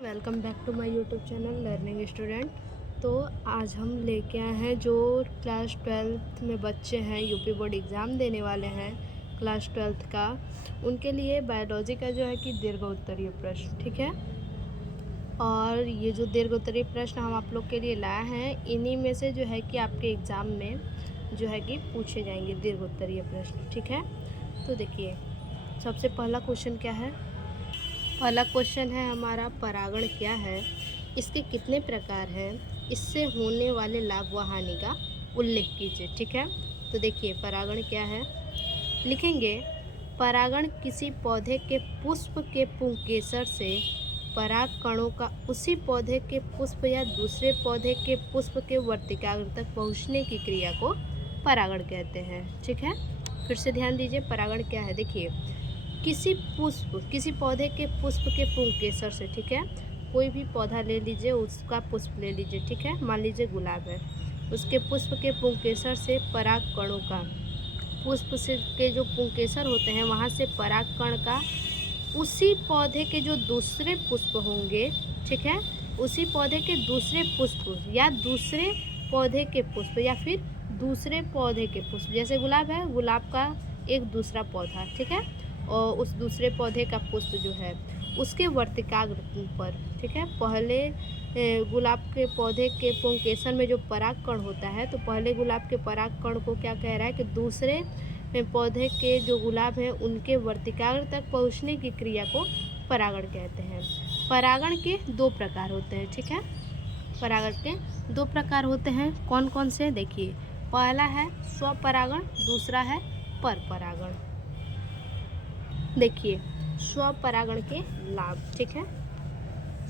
Welcome back to my YouTube channel learning student. तो आज हम लेके आए हैं जो क्लास 12th में बच्चे हैं, यूपी बोर्ड एग्ज़ाम देने वाले हैं क्लास 12th का, उनके लिए बायोलॉजी का जो है कि दीर्घोत्तरीय प्रश्न, ठीक है। और ये जो दीर्घोत्तरीय प्रश्न हम आप लोग के लिए लाए हैं, इन्हीं में से जो है कि आपके एग्ज़ाम में जो है कि पूछे जाएंगे दीर्घोत्तरीय प्रश्न, ठीक है। तो देखिए, सबसे पहला क्वेश्चन क्या है। पहला क्वेश्चन है हमारा, परागण क्या है, इसके कितने प्रकार हैं, इससे होने वाले लाभ व हानि का उल्लेख कीजिए, ठीक है। तो देखिए, परागण क्या है, लिखेंगे परागण किसी पौधे के पुष्प के पुंकेसर से पराग कणों का उसी पौधे के पुष्प या दूसरे पौधे के पुष्प के वर्तिकाग्र तक पहुँचने की क्रिया को परागण कहते हैं, ठीक है। फिर से ध्यान दीजिए, परागण क्या है। देखिए, किसी पौधे के पुष्प के पुंकेसर से, ठीक है, कोई भी पौधा ले लीजिए, उसका पुष्प ले लीजिए, ठीक है। मान लीजिए गुलाब है, उसके पुष्प के पुंकेसर से पराग कणों का, पुष्प से के जो पुंकेसर होते हैं वहाँ से पराग कण का उसी पौधे के जो दूसरे पुष्प होंगे, ठीक है, उसी पौधे के दूसरे पुष्प या दूसरे पौधे के पुष्प या फिर दूसरे पौधे के पुष्प, जैसे गुलाब है, गुलाब का एक दूसरा पौधा, ठीक है, और उस दूसरे पौधे का पुष्प जो है उसके वर्तिकाग्र पर, ठीक है। पहले गुलाब के पौधे के पुंकेसर में जो पराग कण होता है, तो पहले गुलाब के पराग कण को क्या कह रहा है कि दूसरे पौधे के जो गुलाब हैं उनके वर्तिकाग्र तक पहुंचने की क्रिया को परागण कहते हैं। परागण के दो प्रकार होते हैं, ठीक है। परागण के दो प्रकार होते हैं, कौन कौन से, देखिए, पहला है स्वपरागण, दूसरा है परपरागण। देखिए, स्वपरागण के लाभ, ठीक है।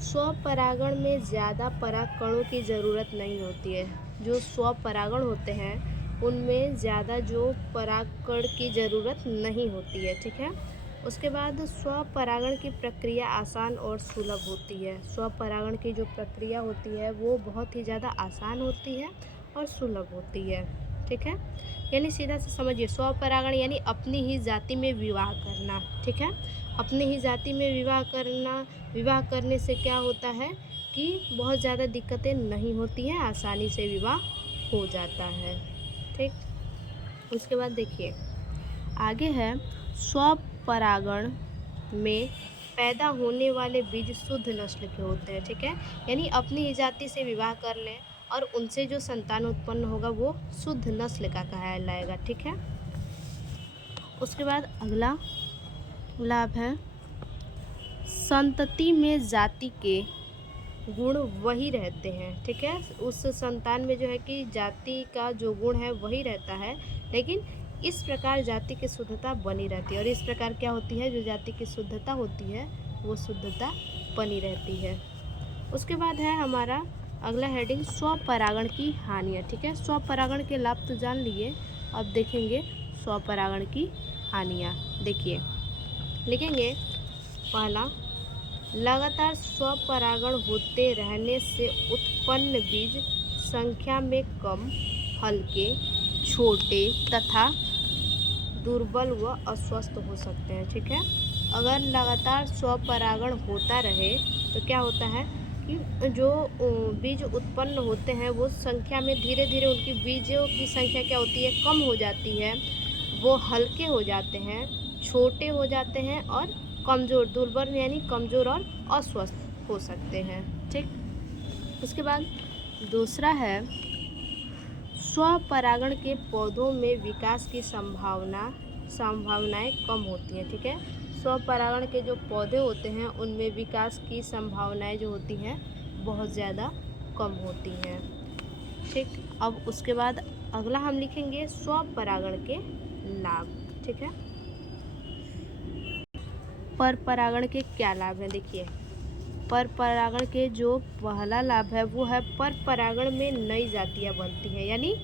स्वपरागण में ज़्यादा पराग कणों की ज़रूरत नहीं होती है। जो स्वपरागण होते हैं उनमें ज़्यादा जो परागकण की ज़रूरत नहीं होती है, ठीक है। उसके बाद स्वपरागण की प्रक्रिया आसान और सुलभ होती है। स्वपरागण की जो प्रक्रिया होती है वो बहुत ही ज़्यादा आसान होती है और सुलभ होती है, ठीक है। यानी सीधा से समझिए, स्वपरागण यानी अपनी ही जाति में विवाह करना, ठीक है। अपनी ही जाति में विवाह करने से क्या होता है कि बहुत ज़्यादा दिक्कतें नहीं होती हैं, आसानी से विवाह हो जाता है, ठीक। उसके बाद देखिए, आगे है स्वपरागण में पैदा होने वाले बीज शुद्ध नस्ल के होते हैं, ठीक है। यानी अपनी ही जाति से विवाह कर लें और उनसे जो संतान उत्पन्न होगा वो शुद्ध नस्ल का कहलाएगा, ठीक है। उसके बाद अगला लाभ है, संतति में जाति के गुण वही रहते हैं, ठीक है। उस संतान में जो है कि जाति का जो गुण है वही रहता है, लेकिन इस प्रकार जाति की शुद्धता बनी रहती है। और इस प्रकार क्या होती है, जो जाति की शुद्धता होती है वो शुद्धता बनी रहती है। उसके बाद है हमारा अगला हेडिंग, स्वपरागण की हानियाँ, ठीक है। स्वपरागण के लाभ तो जान लिए, अब देखेंगे स्वपरागण की हानियाँ। देखिए, लिखेंगे पहला, लगातार स्वपरागण होते रहने से उत्पन्न बीज संख्या में कम, हल्के, छोटे तथा दुर्बल व अस्वस्थ हो सकते हैं, ठीक है। अगर लगातार स्वपरागण होता रहे तो क्या होता है कि जो बीज उत्पन्न होते हैं वो संख्या में धीरे धीरे उनकी बीजों की संख्या क्या होती है, कम हो जाती है, वो हल्के हो जाते हैं, छोटे हो जाते हैं और कमज़ोर, दुर्बल यानी कमज़ोर और अस्वस्थ हो सकते हैं, ठीक। उसके बाद दूसरा है, स्वपरागण के पौधों में विकास की संभावनाएं कम होती हैं, ठीक है। स्वपरागण के जो पौधे होते हैं उनमें विकास की संभावनाएं जो होती हैं बहुत ज़्यादा कम होती हैं, ठीक। अब उसके बाद अगला हम लिखेंगे स्वपरागण के लाभ, ठीक है। परपरागण के क्या लाभ हैं, देखिए, परपरागण के जो पहला लाभ है वो है, परपरागण में नई जातियाँ बनती हैं। यानी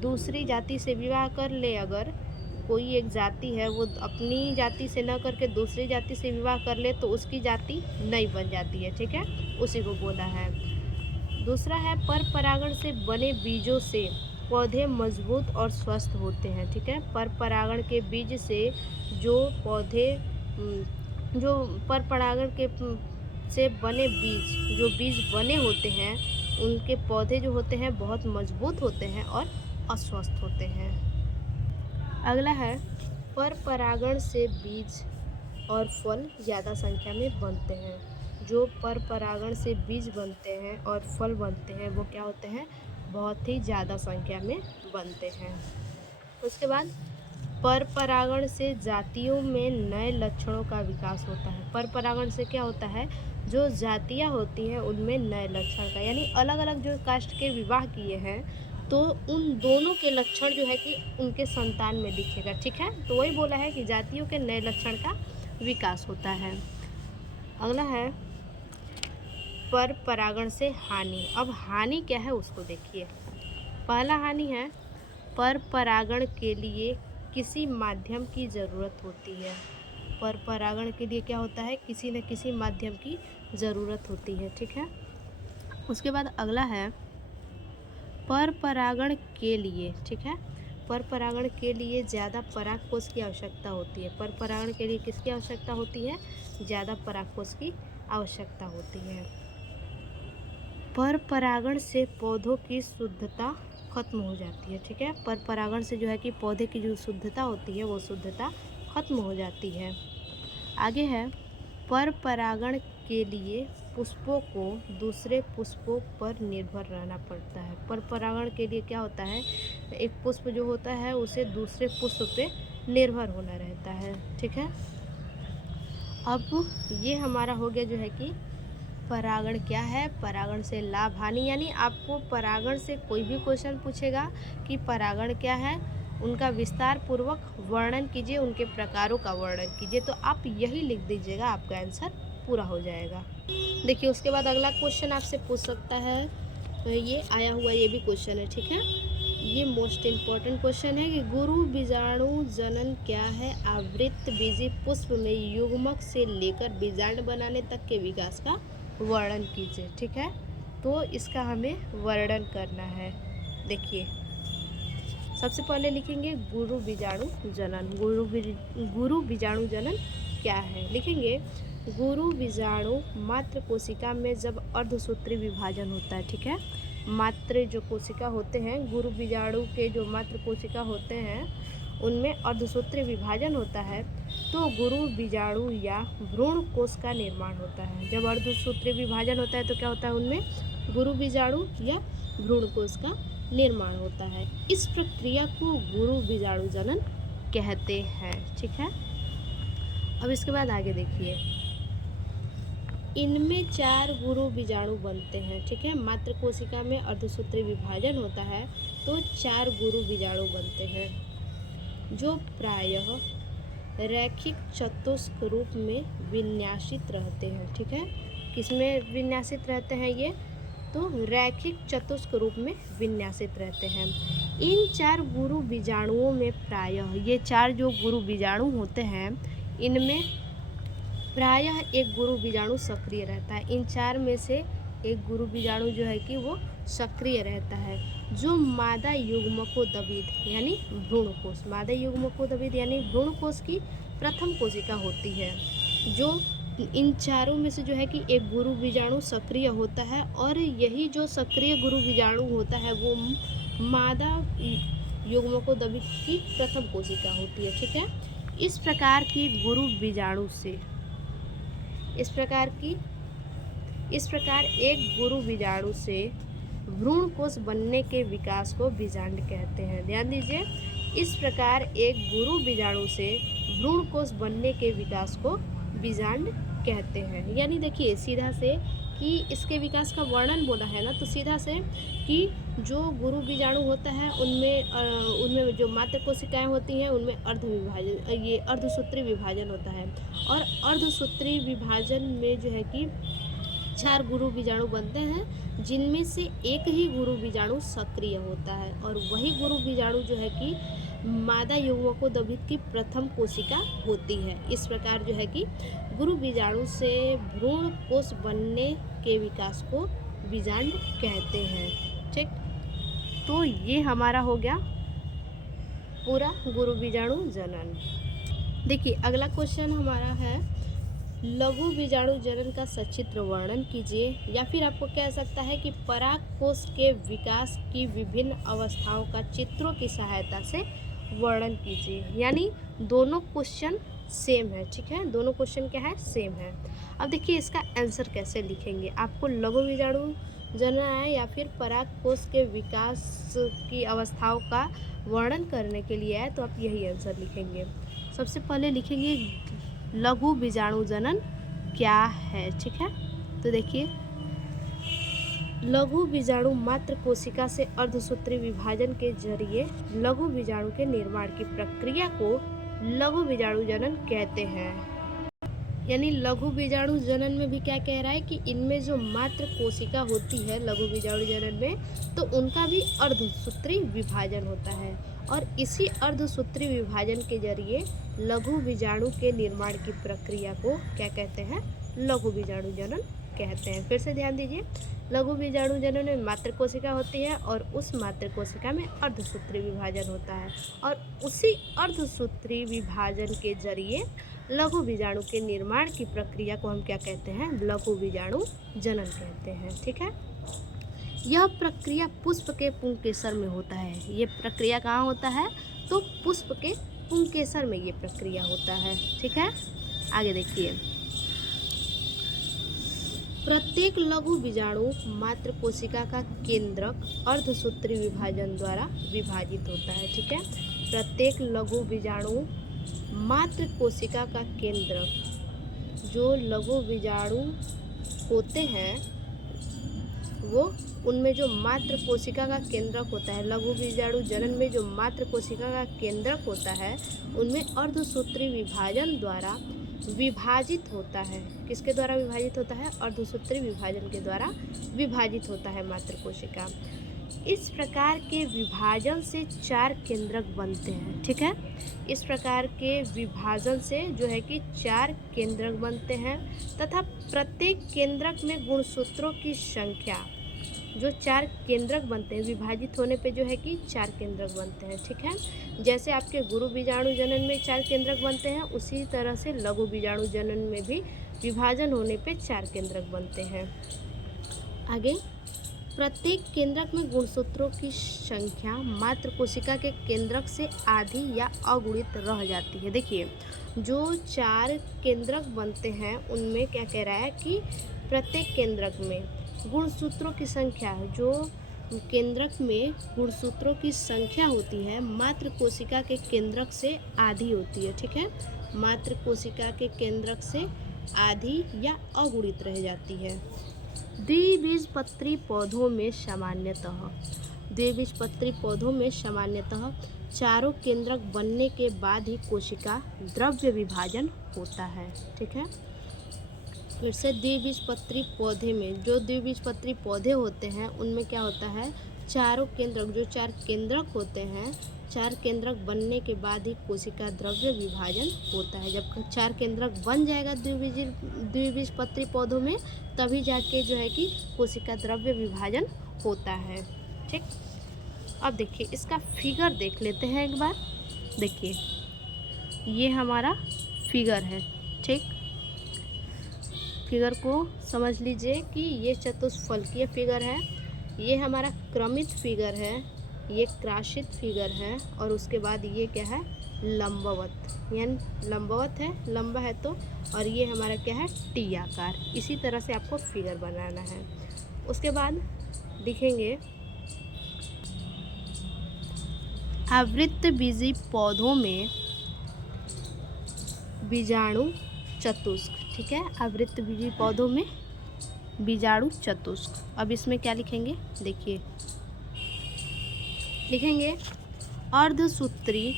दूसरी जाति से विवाह कर ले, अगर कोई एक जाति है वो अपनी जाति से न करके दूसरी जाति से विवाह कर ले तो उसकी जाति नई बन जाती है, ठीक है, उसी को बोला है। दूसरा है, परपरागण से बने बीजों से पौधे मजबूत और स्वस्थ होते हैं, ठीक है। परपरागण के बीज से जो पौधे जो परपरागण के से बने बीज, जो बीज बने होते हैं उनके पौधे जो होते हैं बहुत मजबूत होते हैं और अस्वस्थ होते हैं। अगला है पर परागण से बीज और फल ज़्यादा संख्या में बनते हैं। जो पर परागण से बीज बनते हैं और फल बनते हैं वो क्या होते हैं, बहुत ही ज़्यादा संख्या में बनते हैं। उसके बाद पर परागण से जातियों में नए लक्षणों का विकास होता है। पर परागण से क्या होता है, जो जातियाँ होती हैं उनमें नए लक्षण का, यानी अलग अलग जो कास्ट के विवाह किए हैं तो उन दोनों के लक्षण जो है कि उनके संतान में दिखेगा। ठीक है, तो वही बोला है कि जातियों के नए लक्षण का विकास होता है। अगला है पर परागण से हानि। अब हानि क्या है उसको देखिए। पहला हानि है पर परागण के लिए किसी माध्यम की ज़रूरत होती है। पर परागण के लिए क्या होता है, किसी न किसी माध्यम की ज़रूरत होती है। ठीक है, उसके बाद अगला है पर परागण के लिए, ठीक है, पर परागण के लिए ज़्यादा परागकोश की आवश्यकता होती है। पर परागण के लिए किसकी आवश्यकता होती है, ज़्यादा परागकोश की आवश्यकता होती है। पर परागण से पौधों की शुद्धता खत्म हो जाती है। ठीक है, पर परागण से जो है कि पौधे की जो शुद्धता होती है वो शुद्धता खत्म हो जाती है। आगे है पर परागण के लिए पुष्पों को दूसरे पुष्पों पर निर्भर रहना पड़ता है। पर परागण के लिए क्या होता है, एक पुष्प जो होता है उसे दूसरे पुष्प पे निर्भर होना रहता है। ठीक है, अब ये हमारा हो गया जो है कि परागण क्या है, परागण से लाभ हानि, यानी आपको परागण से कोई भी क्वेश्चन पूछेगा कि परागण क्या है, उनका विस्तार पूर्वक वर्णन कीजिए, उनके प्रकारों का वर्णन कीजिए, तो आप यही लिख दीजिएगा, आपका आंसर पूरा हो जाएगा। देखिए उसके बाद अगला क्वेश्चन आपसे पूछ सकता है, ये आया हुआ ये भी क्वेश्चन है। ठीक है, ये मोस्ट इम्पॉर्टेंट क्वेश्चन है कि गुरु बीजाणु जनन क्या है, आवृत बीजी पुष्प में युग्मक से लेकर बीजांड बनाने तक के विकास का वर्णन कीजिए। ठीक है, तो इसका हमें वर्णन करना है। देखिए सबसे पहले लिखेंगे गुरु बीजाणु जनन। गुरु बीजाणु जनन क्या है, लिखेंगे गुरु बीजाणु मात्र कोशिका में जब अर्धसूत्री विभाजन होता है। ठीक है, मात्र जो कोशिका होते हैं, गुरु बीजाणु के जो मात्र कोशिका होते हैं उनमें अर्धसूत्री विभाजन होता है तो गुरु बीजाणु या भ्रूण कोश का निर्माण होता है। जब अर्धसूत्री विभाजन होता है तो क्या होता है, उनमें गुरु बीजाणु या भ्रूण कोश का निर्माण होता है। इस प्रक्रिया को गुरु बीजाणु जनन कहते हैं। ठीक है, अब इसके बाद आगे देखिए, इनमें 4 गुरु बीजाणु बनते हैं। ठीक है, मात्र कोशिका में अर्धसूत्री विभाजन होता है तो 4 गुरु बीजाणु बनते हैं जो प्रायः रैखिक चतुष्क रूप में विन्यासित रहते हैं। ठीक है, किसमें विन्यासित रहते हैं ये, तो रैखिक चतुष्क रूप में विन्यासित रहते हैं। इन 4 गुरु बीजाणुओं में प्रायः, ये 4 जो गुरु बीजाणु होते हैं इनमें प्रायः एक गुरु बीजाणु सक्रिय रहता है। इन 4 में से एक गुरु बीजाणु जो है कि वो सक्रिय रहता है, जो मादा युग्मकोदबित यानी भ्रूण कोश, मादा युग्मकोदबित यानी भ्रूण कोश की प्रथम कोशिका होती है। जो इन चारों में से जो है कि एक गुरु बीजाणु सक्रिय होता है और यही जो सक्रिय गुरु बीजाणु होता है वो मादा युग्मकोदबित की प्रथम कोशिका होती है। ठीक है, इस प्रकार एक गुरु बीजाणु से भ्रूण कोश बनने के विकास को बीजांड कहते हैं। ध्यान दीजिए, इस प्रकार एक गुरु बीजाणु से भ्रूण कोश बनने के विकास को बीजांड कहते हैं। यानी देखिए सीधा से कि इसके विकास का वर्णन बोला है ना, तो सीधा से कि जो गुरु बीजाणु होता है उनमें जो मात्र कोशिकाएं होती हैं उनमें अर्धसूत्री विभाजन होता है और अर्धसूत्री विभाजन में जो है कि 4 गुरु बीजाणु बनते हैं जिनमें से एक ही गुरु बीजाणु सक्रिय होता है और वही गुरु बीजाणु जो है कि मादा युग्मकोदबित की प्रथम कोशिका होती है। इस प्रकार जो है कि गुरु बीजाणु से भ्रूण कोश बनने के विकास को बीजांड कहते हैं। ठीक, तो ये हमारा हो गया पूरा गुरु बीजाणु जनन। देखिए अगला क्वेश्चन हमारा है लघु बीजाणु जनन का सचित्र वर्णन कीजिए, या फिर आपको कह सकता है कि पराग कोष के विकास की विभिन्न अवस्थाओं का चित्रों की सहायता से वर्णन कीजिए। यानी दोनों क्वेश्चन सेम है, ठीक है, दोनों क्वेश्चन क्या है, सेम है। अब देखिए इसका आंसर कैसे लिखेंगे। आपको लघु बीजाणु जनन है या फिर पराग कोष के विकास की अवस्थाओं का वर्णन करने के लिए है, तो आप यही आंसर लिखेंगे। सबसे पहले लिखेंगे लघु बीजाणु जनन क्या है, ठीक है। तो देखिए लघु बीजाणु मात्र कोशिका से अर्धसूत्री विभाजन के जरिए लघु बीजाणु के निर्माण की प्रक्रिया को लघु बीजाणु जनन कहते हैं। यानी लघु बीजाणु जनन में भी क्या कह रहा है कि इनमें जो मात्र कोशिका होती है लघु बीजाणु जनन में, तो उनका भी अर्धसूत्री विभाजन होता है, और इसी अर्धसूत्री विभाजन के जरिए लघु बीजाणु के निर्माण की प्रक्रिया को क्या कहते हैं, लघु बीजाणु जनन कहते हैं। फिर से ध्यान दीजिए, लघु बीजाणु जनन में मात्र कोशिका होती है और उस मात्र कोशिका में अर्धसूत्री विभाजन होता है, और उसी अर्धसूत्री विभाजन के जरिए लघु बीजाणु के निर्माण की प्रक्रिया को हम क्या कहते हैं, लघु बीजाणु जनन कहते हैं, ठीक है। यह प्रक्रिया पुष्प के पुंकेसर में होता है। ये प्रक्रिया कहाँ होता है, तो पुष्प के पुंकेसर में ये प्रक्रिया होता है, ठीक है। आगे देखिए, प्रत्येक लघु बीजाणु मात्र कोशिका का केंद्रक अर्धसूत्री विभाजन द्वारा विभाजित होता है, ठीक है। प्रत्येक लघु बीजाणु मात्र कोशिका का केंद्रक, जो लघु बीजाणु होते हैं वो उनमें जो मात्र कोशिका का केंद्रक होता है, लघु बीजाणु जनन में जो मात्र कोशिका का केंद्रक होता है उनमें अर्धसूत्री विभाजन द्वारा विभाजित होता है। किसके द्वारा विभाजित होता है, अर्धसूत्री विभाजन के द्वारा विभाजित होता है मात्र कोशिका। इस प्रकार के विभाजन से 4 केंद्रक बनते हैं, ठीक है। इस प्रकार के विभाजन से जो है कि 4 केंद्रक बनते हैं, तथा प्रत्येक केंद्रक में गुणसूत्रों की संख्या, जो 4 केंद्रक बनते हैं विभाजित होने पे जो है कि 4 केंद्रक बनते हैं, ठीक है। जैसे आपके गुरु बीजाणु जनन में 4 केंद्रक बनते हैं, उसी तरह से लघु बीजाणु जनन में भी विभाजन होने पे 4 केंद्रक बनते हैं। आगे, प्रत्येक केंद्रक में गुणसूत्रों की संख्या मात्र कोशिका के केंद्रक से आधी या अगुणित रह जाती है। देखिए जो 4 केंद्रक बनते हैं उनमें क्या कह रहा है कि प्रत्येक केंद्रक में गुणसूत्रों की संख्या, जो केंद्रक में गुणसूत्रों की संख्या होती है मात्र कोशिका के केंद्रक से आधी होती है, ठीक है। मात्र कोशिका के केंद्रक से आधी या अगुणित रह जाती है। द्विबीजपत्री पौधों में सामान्यतः चारों केंद्रक बनने के बाद ही कोशिका द्रव्य विभाजन होता है, ठीक है। फिर से द्विबीजपत्री पौधे में, जो द्विबीजपत्री पौधे होते हैं उनमें क्या होता है, चारों केंद्रक, जो 4 केंद्रक होते हैं, 4 केंद्रक बनने के बाद ही कोशिका द्रव्य विभाजन होता है। जब 4 केंद्रक बन जाएगा द्विबीजपत्री पौधों में, तभी जाके जो है कि कोशिका द्रव्य विभाजन होता है, ठीक। अब देखिए इसका फिगर देख लेते हैं एक बार। देखिए ये हमारा फिगर है, ठीक। फिगर को समझ लीजिए कि ये चतुष्फलकीय फिगर है, ये हमारा क्रमित फिगर है, ये क्राशित फिगर है, और उसके बाद ये क्या है, लंबवत, यानी लंबवत है, लंबा है तो, और ये हमारा क्या है, टी आकार। इसी तरह से आपको फिगर बनाना है। उसके बाद लिखेंगे आवृतबीजी पौधों में बीजाणु चतुष्क, ठीक है। आवृतबीजी पौधों में बीजाणु चतुष्क। अब इसमें क्या लिखेंगे, देखिए लिखेंगे अर्धसूत्री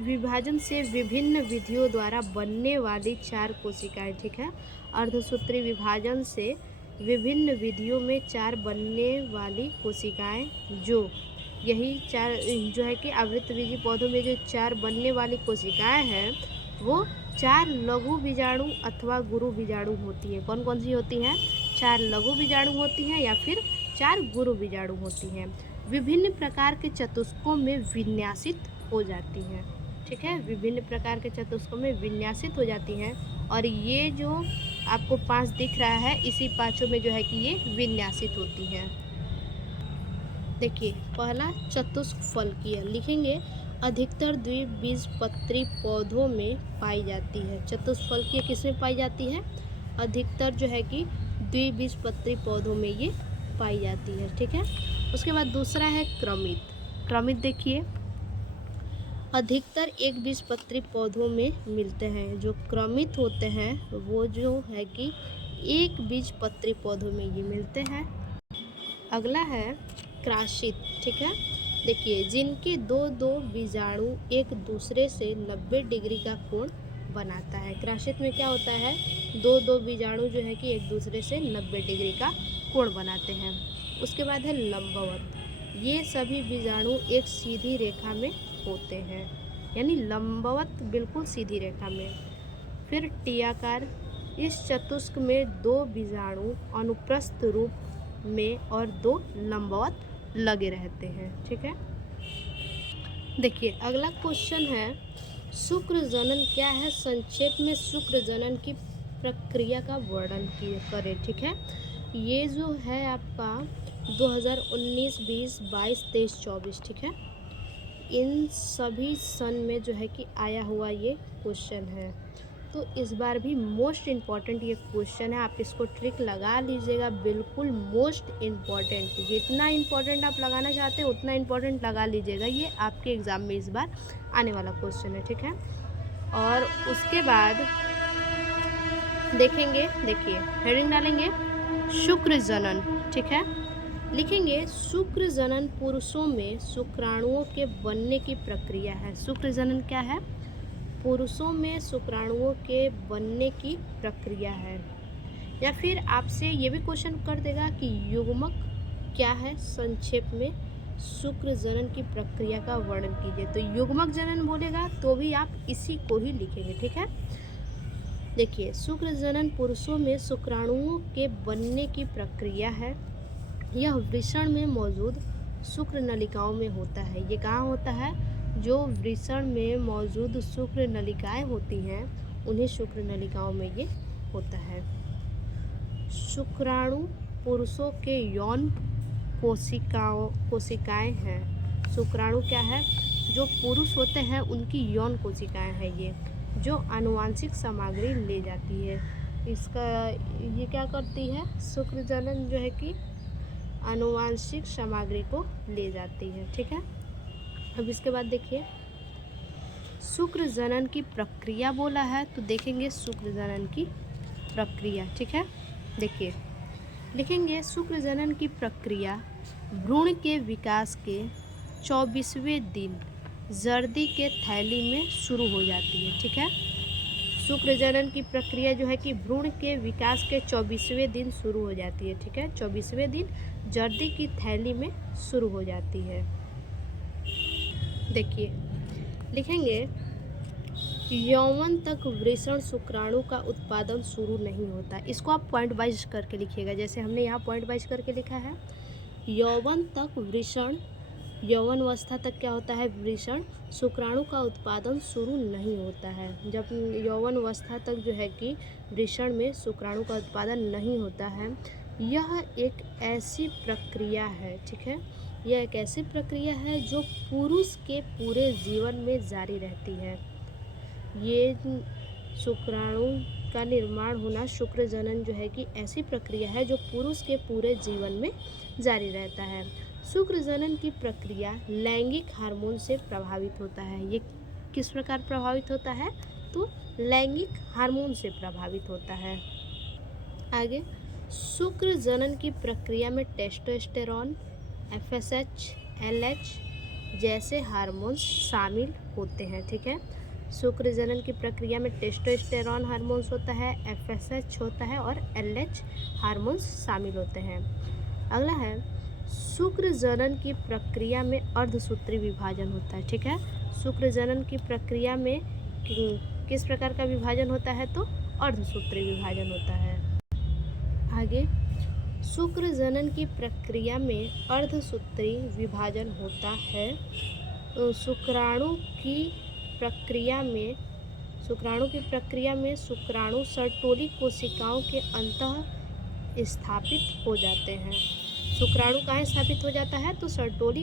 विभाजन से विभिन्न विधियों द्वारा बनने वाली 4 कोशिकाएं, ठीक है। अर्धसूत्री विभाजन से विभिन्न विधियों में 4 बनने वाली कोशिकाएं, जो यही 4 जो है कि आवृतबीजी पौधों में जो 4 बनने वाली कोशिकाएं हैं वो 4 लघु बीजाणु अथवा गुरु बीजाणु होती है। कौन कौन सी होती हैं, 4 लघु बीजाणु होती हैं या फिर 4 गुरु बीजाणु होती हैं। विभिन्न प्रकार के चतुष्कों में विन्यासित हो जाती हैं, ठीक है, विभिन्न प्रकार के चतुष्कों में विन्यासित हो जाती हैं। और ये जो आपको 5 दिख रहा है, इसी पाँचों में जो है कि ये विन्यासित होती हैं। देखिए, पहला चतुष्क फलकीय लिखेंगे, अधिकतर द्विबीजपत्री पौधों में पाई जाती है। चतुष्फलकीय किस में पाई जाती है? अधिकतर जो है कि द्विबीजपत्री पौधों में ये पाई जाती है, ठीक है। उसके बाद दूसरा है क्रमित। क्रमित देखिए, अधिकतर एक बीजपत्री पौधों में मिलते हैं। जो क्रमित होते हैं वो जो है कि एक बीजपत्री पौधों में ये मिलते हैं। अगला है क्रासित, ठीक है। देखिए, जिनके दो बीजाणु एक दूसरे से 90 डिग्री का कोण बनाता है। क्रासित में क्या होता है? दो बीजाणु जो है कि एक दूसरे से 90 डिग्री का कोण बनाते हैं। उसके बाद है लंबवत। ये सभी बीजाणु एक सीधी रेखा में होते हैं, यानी लंबवत बिल्कुल सीधी रेखा में। फिर टीयाकार, इस चतुष्क में 2 बीजाणु अनुप्रस्थ रूप में और 2 लंबवत लगे रहते हैं, ठीक है। देखिए, अगला क्वेश्चन है, शुक्र जनन क्या है? संक्षेप में शुक्र जनन की प्रक्रिया का वर्णन करें, ठीक है। ये जो है आपका 2019, 20, 22, 23, 24, ठीक है, इन सभी सन में जो है कि आया हुआ ये क्वेश्चन है। तो इस बार भी मोस्ट इम्पॉर्टेंट ये क्वेश्चन है, आप इसको ट्रिक लगा लीजिएगा, बिल्कुल मोस्ट इम्पॉर्टेंट। जितना इम्पॉर्टेंट आप लगाना चाहते हैं उतना इम्पॉर्टेंट लगा लीजिएगा, ये आपके एग्ज़ाम में इस बार आने वाला क्वेश्चन है, ठीक है। और उसके बाद देखेंगे, देखिए हेडिंग डालेंगे शुक्र जनन, ठीक है। लिखेंगे, शुक्र जनन पुरुषों में शुक्राणुओं के बनने की प्रक्रिया है। शुक्र जनन क्या है? पुरुषों में शुक्राणुओं के बनने की प्रक्रिया है। या फिर आपसे ये भी क्वेश्चन कर देगा कि युग्मक क्या है? संक्षेप में शुक्र जनन की प्रक्रिया का वर्णन कीजिए। तो युग्मक जनन बोलेगा तो भी आप इसी को ही लिखेंगे, ठीक है। देखिए, शुक्र जनन पुरुषों में शुक्राणुओं के बनने की प्रक्रिया है। यह वृषण में मौजूद शुक्र नलिकाओं में होता है। ये कहाँ होता है? जो वृषण में मौजूद शुक्र नलिकाएं होती हैं, उन्हें शुक्र नलिकाओं में ये होता है। शुक्राणु पुरुषों के यौन कोशिकाएं हैं। शुक्राणु क्या है? जो पुरुष होते हैं उनकी यौन कोशिकाएं हैं ये, जो आनुवांशिक सामग्री ले जाती है। इसका ये क्या करती है? शुक्र जनन जो है कि आनुवांशिक सामग्री को ले जाती है, ठीक है। अब इसके बाद देखिए, शुक्र जनन की प्रक्रिया बोला है, तो देखेंगे शुक्र जनन की प्रक्रिया, ठीक है। देखिए, लिखेंगे, शुक्र जनन की प्रक्रिया भ्रूण के विकास के 24वें दिन जर्दी के थैली में शुरू हो जाती है, ठीक है। शुक्र जनन की प्रक्रिया जो है कि भ्रूण के विकास के 24वें दिन शुरू हो जाती है, ठीक है। 24वें दिन जर्दी की थैली में शुरू हो जाती है। देखिए, लिखेंगे, यौवन तक वृषण शुक्राणु का उत्पादन शुरू नहीं होता। इसको आप पॉइंट वाइज करके लिखिएगा, जैसे हमने यहाँ पॉइंट वाइज करके लिखा है। यौवन तक वृषण, यौवन अवस्था तक क्या होता है? वृषण शुक्राणु का उत्पादन शुरू नहीं होता है। जब यौवन अवस्था तक जो है कि वृषण में शुक्राणु का उत्पादन नहीं होता है, यह एक ऐसी प्रक्रिया है, ठीक है। यह एक ऐसी प्रक्रिया है जो पुरुष के पूरे जीवन में जारी रहती है। ये शुक्राणु का निर्माण होना, शुक्र जनन जो है कि ऐसी प्रक्रिया है जो पुरुष के पूरे जीवन में जारी रहता है। शुक्र जनन की प्रक्रिया लैंगिक हार्मोन से प्रभावित होता है। ये किस प्रकार प्रभावित होता है? तो लैंगिक हार्मोन से प्रभावित होता है। आगे, शुक्र जनन की प्रक्रिया में टेस्टोस्टेरोन, FSH, LH जैसे हार्मोन्स शामिल होते हैं, ठीक है। शुक्र जनन की प्रक्रिया में टेस्टोस्टेरोन हार्मोन्स होता है, FSH होता है और LH हार्मोन्स शामिल होते हैं। अगला है, शुक्र जनन की प्रक्रिया में अर्धसूत्री विभाजन होता है, ठीक है। शुक्र जनन की प्रक्रिया में किस प्रकार का विभाजन होता है? तो अर्धसूत्री विभाजन होता है। आगे, शुक्र जनन की प्रक्रिया में अर्धसूत्री विभाजन होता है। शुक्राणु की प्रक्रिया में शुक्राणु सर्टोली कोशिकाओं के अंतः स्थापित हो जाते हैं। शुक्राणु कहाँ स्थापित हो जाता है? तो सर्टोली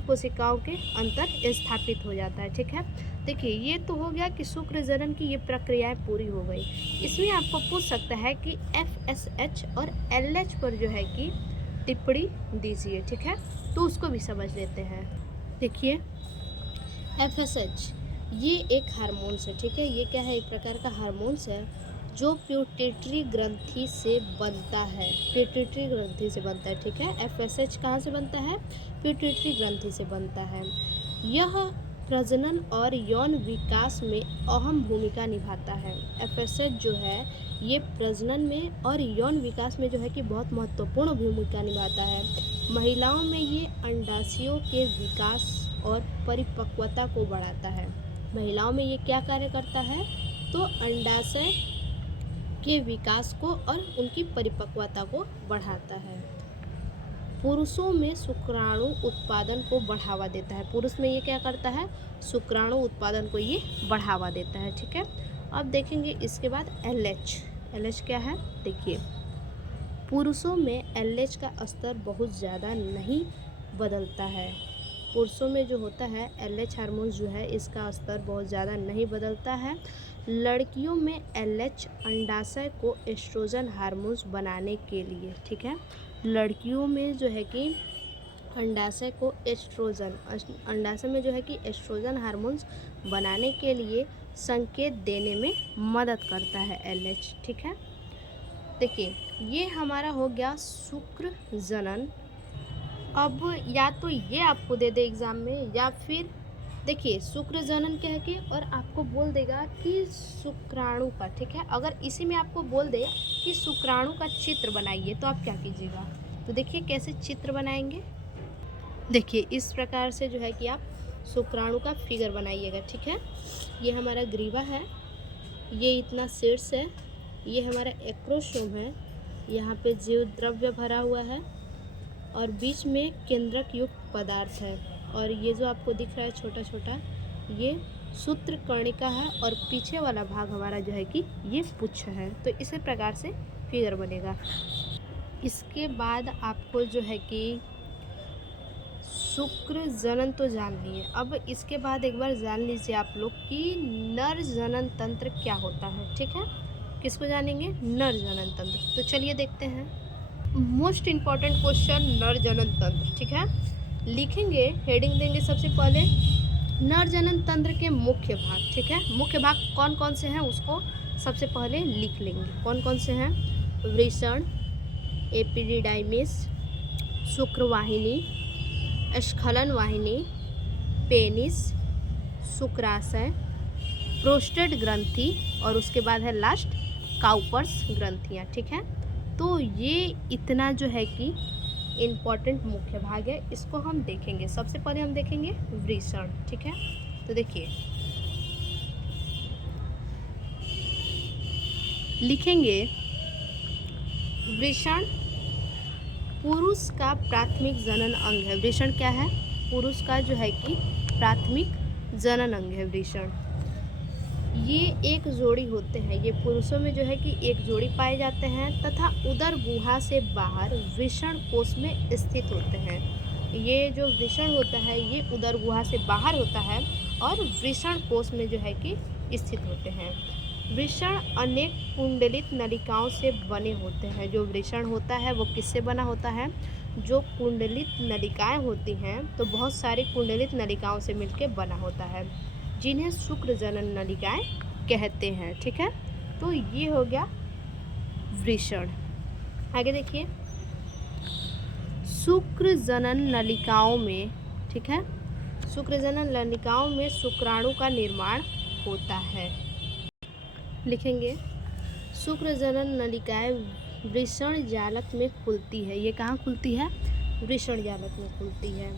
कोशिकाओं के अंतर स्थापित हो जाता है। ठीक है, देखिए ये तो हो गया कि शुक्र जनन की ये प्रक्रियाएं पूरी हो गई। इसमें आपको पूछ सकता है कि FSH और LH पर जो है कि टिप्पणी दीजिए। ठीक है, तो उसको भी समझ लेते हैं। देखिए FSH ये एक हार्मोन्स है। ठीक है, ये क्या है? एक प्रकार का हार्मोन्स है जो पिट्यूटरी ग्रंथि से बनता है। ठीक है, FSH कहाँ से बनता है? पिट्यूटरी ग्रंथि से बनता है। यह प्रजनन और यौन विकास में अहम भूमिका निभाता है। FSH जो है ये प्रजनन में और यौन विकास में जो है कि बहुत महत्वपूर्ण भूमिका निभाता है। महिलाओं में ये अंडाशयों के विकास और परिपक्वता को बढ़ाता है। महिलाओं में ये क्या कार्य करता है? तो अंडाशय के विकास को और उनकी परिपक्वता को बढ़ाता है। पुरुषों में शुक्राणु उत्पादन को बढ़ावा देता है। पुरुष में ये क्या करता है? शुक्राणु उत्पादन को ये बढ़ावा देता है। ठीक है, अब देखेंगे इसके बाद LH क्या है? देखिए पुरुषों में LH का स्तर बहुत ज़्यादा नहीं बदलता है। पुरुषों में जो होता है LH हार्मोन जो है इसका स्तर बहुत ज़्यादा नहीं बदलता है। लड़कियों में LH अंडाशय को एस्ट्रोजन हार्मोन्स बनाने के लिए, ठीक है, लड़कियों में जो है कि अंडाशय में जो है कि एस्ट्रोजन हार्मोन्स बनाने के लिए संकेत देने में मदद करता है LH। ठीक है, देखिए ये हमारा हो गया शुक्र जनन। अब या तो ये आपको दे दे एग्ज़ाम में, या फिर देखिए शुक्र जनन कह के और आपको बोल देगा कि शुक्राणु का, ठीक है, अगर इसी में आपको बोल दे कि शुक्राणु का चित्र बनाइए तो आप क्या कीजिएगा? तो देखिए कैसे चित्र बनाएंगे। देखिए इस प्रकार से जो है कि आप शुक्राणु का फिगर बनाइएगा। ठीक है, ये हमारा ग्रीवा है, ये इतना शीर्ष है, ये हमारा एक्रोसोम है, यहाँ पे जीव द्रव्य भरा हुआ है और बीच में केंद्रक युक्त पदार्थ है, और ये जो आपको दिख रहा है छोटा छोटा ये सूत्रकर्णिका है, और पीछे वाला भाग हमारा जो है कि ये पुच्छ है। तो इसी प्रकार से फिगर बनेगा। इसके बाद आपको जो है कि शुक्र जनन तो जान लिए, अब इसके बाद एक बार जान लीजिए आप लोग कि नर जनन तंत्र क्या होता है। ठीक है, किसको जानेंगे? नर जनन तंत्र। तो चलिए देखते हैं। मोस्ट इम्पॉर्टेंट क्वेश्चन नर जनन तंत्र। ठीक है, लिखेंगे, हेडिंग देंगे सबसे पहले नर जनन तंत्र के मुख्य भाग। ठीक है, मुख्य भाग कौन कौन से हैं उसको सबसे पहले लिख लेंगे। कौन कौन से हैं? वृषण, एपिडिडाइमिस, शुक्रवाहिनी, स्खलन वाहिनी, पेनिस, शुक्राशय, प्रोस्टेट ग्रंथि, और उसके बाद है लास्ट काउपर्स ग्रंथियाँ। ठीक है, तो ये इतना जो है कि इम्पॉर्टेंट मुख्य भाग है, इसको हम देखेंगे। सबसे पहले हम देखेंगे वृषण। ठीक है, तो देखिए लिखेंगे वृषण पुरुष का प्राथमिक जनन अंग है। वृषण क्या है? पुरुष का जो है कि प्राथमिक जनन अंग है वृषण। ये एक जोड़ी होते हैं, ये पुरुषों में जो है कि एक जोड़ी पाए जाते हैं तथा उदर गुहा से बाहर वृषण कोश में स्थित होते हैं। ये जो वृषण होता है ये उदर गुहा से बाहर होता है और वृषण कोश में जो है कि स्थित होते हैं। वृषण अनेक कुंडलित नलिकाओं से बने होते हैं। जो वृषण होता है वो किससे बना होता है? जो कुंडलित नलिकाएं होती हैं तो बहुत सारी कुंडलित नलिकाओं से मिलकर बना होता है, जिन्हें शुक्र जनन नलिकाएं कहते हैं। ठीक है, तो ये हो गया वृषण। आगे देखिए शुक्र जनन नलिकाओं में, ठीक है, शुक्र जनन नलिकाओं में शुक्राणु का निर्माण होता है। लिखेंगे शुक्र जनन नलिकाएं वृषण जालक में खुलती है। ये कहाँ खुलती है? वृषण जालक में खुलती है।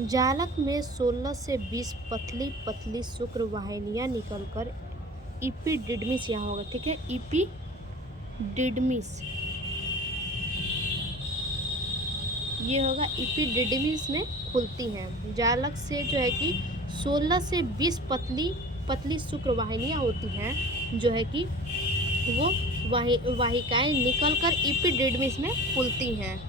जालक में 16 से 20 पतली पतली शुक्र वाहिनियाँ निकलकर इपिडिडमिस यहाँ होगा। ठीक है, इपिडिडमिस ये होगा एपिडिडमिस में खुलती हैं। जालक से जो है कि 16 से 20 पतली पतली शुक्रवाहिनियाँ होती हैं, जो है कि वो वाहिकाएं निकलकर एपिडिडमिस में खुलती हैं।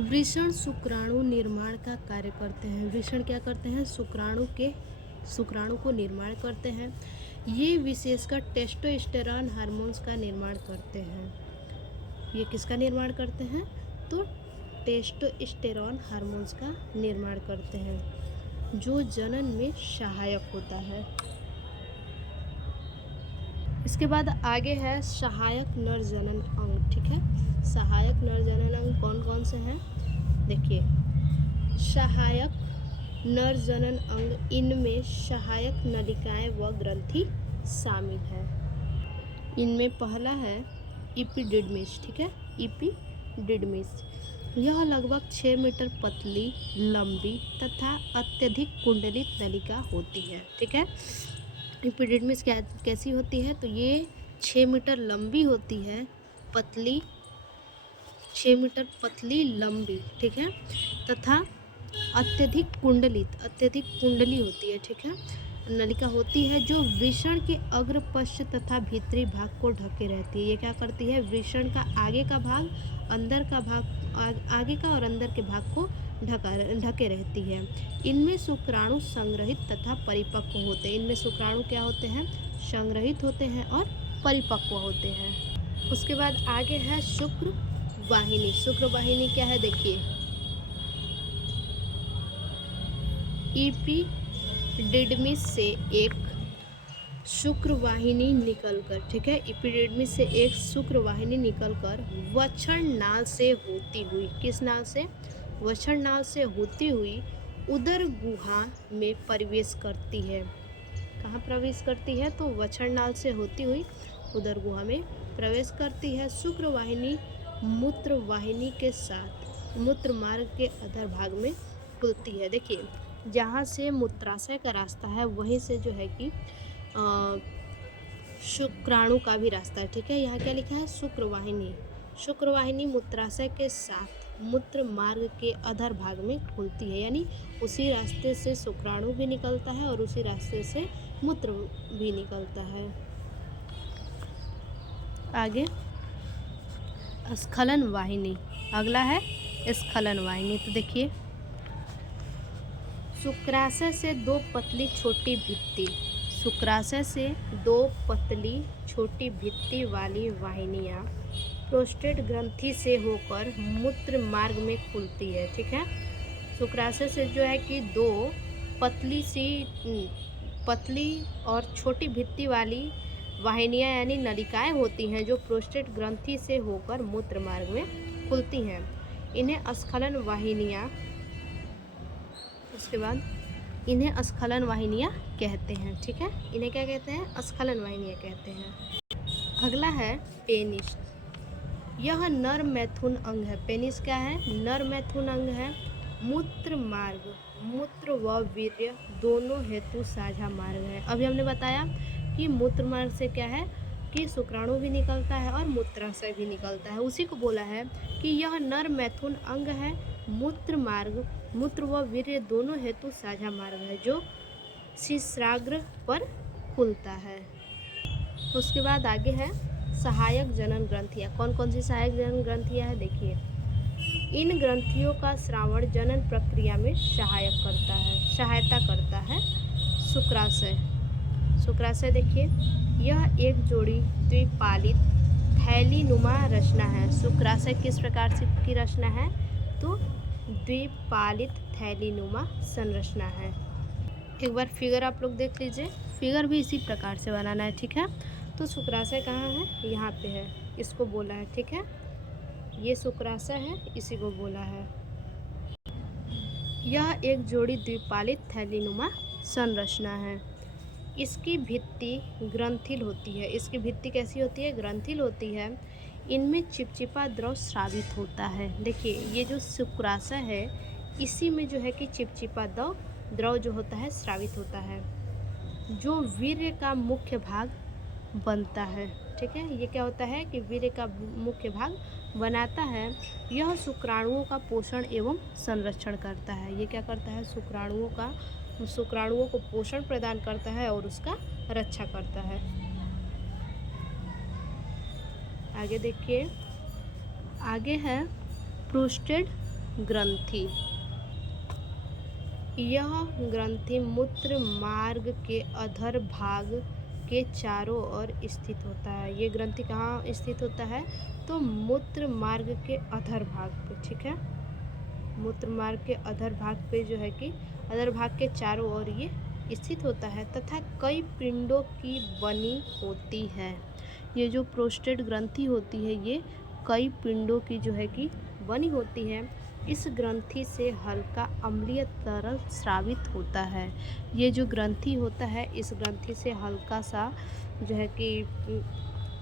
वृषण शुक्राणु निर्माण का कार्य करते हैं। वृषण क्या करते हैं? शुक्राणु को निर्माण करते हैं। ये विशेषकर टेस्टोस्टेरोन हार्मोन्स का निर्माण करते हैं। ये किसका निर्माण करते हैं? तो टेस्टोस्टेरोन हार्मोन्स का निर्माण करते हैं, जो जनन में सहायक होता है। इसके बाद आगे है सहायक नर जनन अंग। ठीक है, सहायक नर जनन अंग कौन कौन से हैं? देखिए, सहायक नर जनन अंग, इनमें सहायक नलिकाएं व ग्रंथि शामिल है। इनमें पहला है एपिडिडमिस। ठीक है, एपिडिडमिस यह लगभग 6 मीटर पतली, लंबी तथा अत्यधिक कुंडलित नलिका होती है। ठीक है, एपिडिडमिस कैसी होती है? तो ये 6 मीटर लंबी होती है, पतली, 6 मीटर पतली लंबी, ठीक है, तथा अत्यधिक कुंडली होती है। ठीक है, नलिका होती है जो वृषण के अग्र, पश्च तथा भीतरी भाग को ढके रहती है। ये क्या करती है? वृषण का आगे का भाग, अंदर का भाग, आगे का और अंदर के भाग को ढके रहती है। इनमें शुक्राणु संग्रहित तथा परिपक्व होते हैं। इनमें शुक्राणु क्या होते हैं? संग्रहित होते हैं और परिपक्व होते हैं। उसके बाद आगे है शुक्रवाहिनी। शुक्रवाहिनी क्या है? देखिए, एपिडिडमिस से एक शुक्रवाहिनी निकलकर, ठीक है, एपिडिडमिस से एक शुक्रवाहिनी निकलकर वक्षण नाल से होती हुई, किस नाल से? वक्षण नाल से होती हुई उदर गुहा में प्रवेश करती है। कहाँ प्रवेश करती है? तो वक्षण नाल से होती हुई उदर गुहा में प्रवेश करती है। शुक्रवाहिनी मूत्रवाहिनी के साथ मूत्र मार्ग के अधर भाग में खुलती है। देखिए, जहाँ से मूत्राशय का रास्ता है वहीं से जो है कि शुक्राणु का भी रास्ता है। ठीक है, यहाँ क्या लिखा है? शुक्रवाहिनी। शुक्रवाहिनी मूत्राशय के साथ मूत्र मार्ग के अधर भाग में खुलती है, यानी उसी रास्ते से शुक्राणु भी निकलता है और उसी रास्ते से मूत्र भी निकलता है। आगे स्खलन वाहिनी, अगला है स्खलन वाहिनी। तो देखिए, शुक्राशय से दो पतली छोटी भित्ति, शुक्राशय से दो पतली छोटी भित्ति वाली वाहिनियाँ प्रोस्टेट ग्रंथि से होकर मूत्र मार्ग में खुलती है। ठीक है, शुक्राशय से जो है कि दो पतली और छोटी भित्ति वाली वाहिनियाँ यानी नलिकाएं होती हैं, जो प्रोस्टेट ग्रंथि से होकर मूत्र मार्ग में खुलती हैं। इन्हें स्खलन वाहिनियाँ, उसके बाद इन्हें स्खलन वाहिनियाँ कहते हैं। ठीक है, इन्हें क्या कहते हैं? स्खलन वाहिनियाँ कहते हैं। अगला है पेनिस। यह नर मैथुन अंग है। पेनिस क्या है? नर मैथुन अंग है। मूत्र मार्ग, मूत्र व वीर्य दोनों हेतु साझा मार्ग है। अभी हमने बताया कि मूत्र मार्ग से क्या है कि शुक्राणु भी निकलता है और मूत्राशय भी निकलता है। उसी को बोला है कि यह नर मैथुन अंग है। मूत्र मार्ग, मूत्र व वीर्य दोनों हेतु साझा मार्ग है, जो शिश्राग्र पर खुलता है। उसके बाद आगे है सहायक जनन ग्रंथियाँ। कौन कौन सी सहायक जनन ग्रंथियाँ है? देखिए, इन ग्रंथियों का स्रावण जनन प्रक्रिया में सहायता करता है। शुक्राशय, शुक्राशय देखिए, यह एक जोड़ी द्विपालित थैलीनुमा रचना है। शुक्राशय किस प्रकार से की रचना है? तो द्विपालित थैलीनुमा संरचना है। एक बार फिगर आप लोग देख लीजिए, फिगर भी इसी प्रकार से बनाना है। ठीक है, तो शुक्राशय कहाँ है? यहाँ पे है, इसको बोला है। ठीक है, ये शुक्राशय है, इसी को बोला है। यह एक जोड़ी द्विपालित थैलीनुमा संरचना है। इसकी भित्ति ग्रंथिल होती है। इसकी भित्ति कैसी होती है? ग्रंथिल होती है। इनमें चिपचिपा द्रव स्रावित होता है। देखिए, ये जो शुक्राशय है, इसी में जो है कि चिपचिपा द्रव जो होता है स्रावित होता है, जो वीर्य का मुख्य भाग बनता है। ठीक है। ये क्या होता है कि वीर्य का मुख्य भाग बनाता है। यह शुक्राणुओं का पोषण एवं संरक्षण करता है। ये क्या करता है, शुक्राणुओं को पोषण प्रदान करता है और उसका रक्षा करता है। आगे देखिए, आगे है प्रोस्टेट ग्रंथि। यह ग्रंथि मूत्र मार्ग के अधर भाग के चारों ओर स्थित होता है। ये ग्रंथि कहाँ स्थित होता है, तो मूत्र मार्ग के अधर भाग पे, ठीक है। मूत्र मार्ग के अधर भाग पे जो है कि अधर भाग के चारों ओर ये स्थित होता है तथा कई पिंडों की बनी होती है। ये जो प्रोस्टेट ग्रंथि होती है ये कई पिंडों की जो है कि बनी होती है। इस ग्रंथि से हल्का अम्लीय तरल स्रावित होता है। ये जो ग्रंथि होता है इस ग्रंथि से हल्का सा जो है कि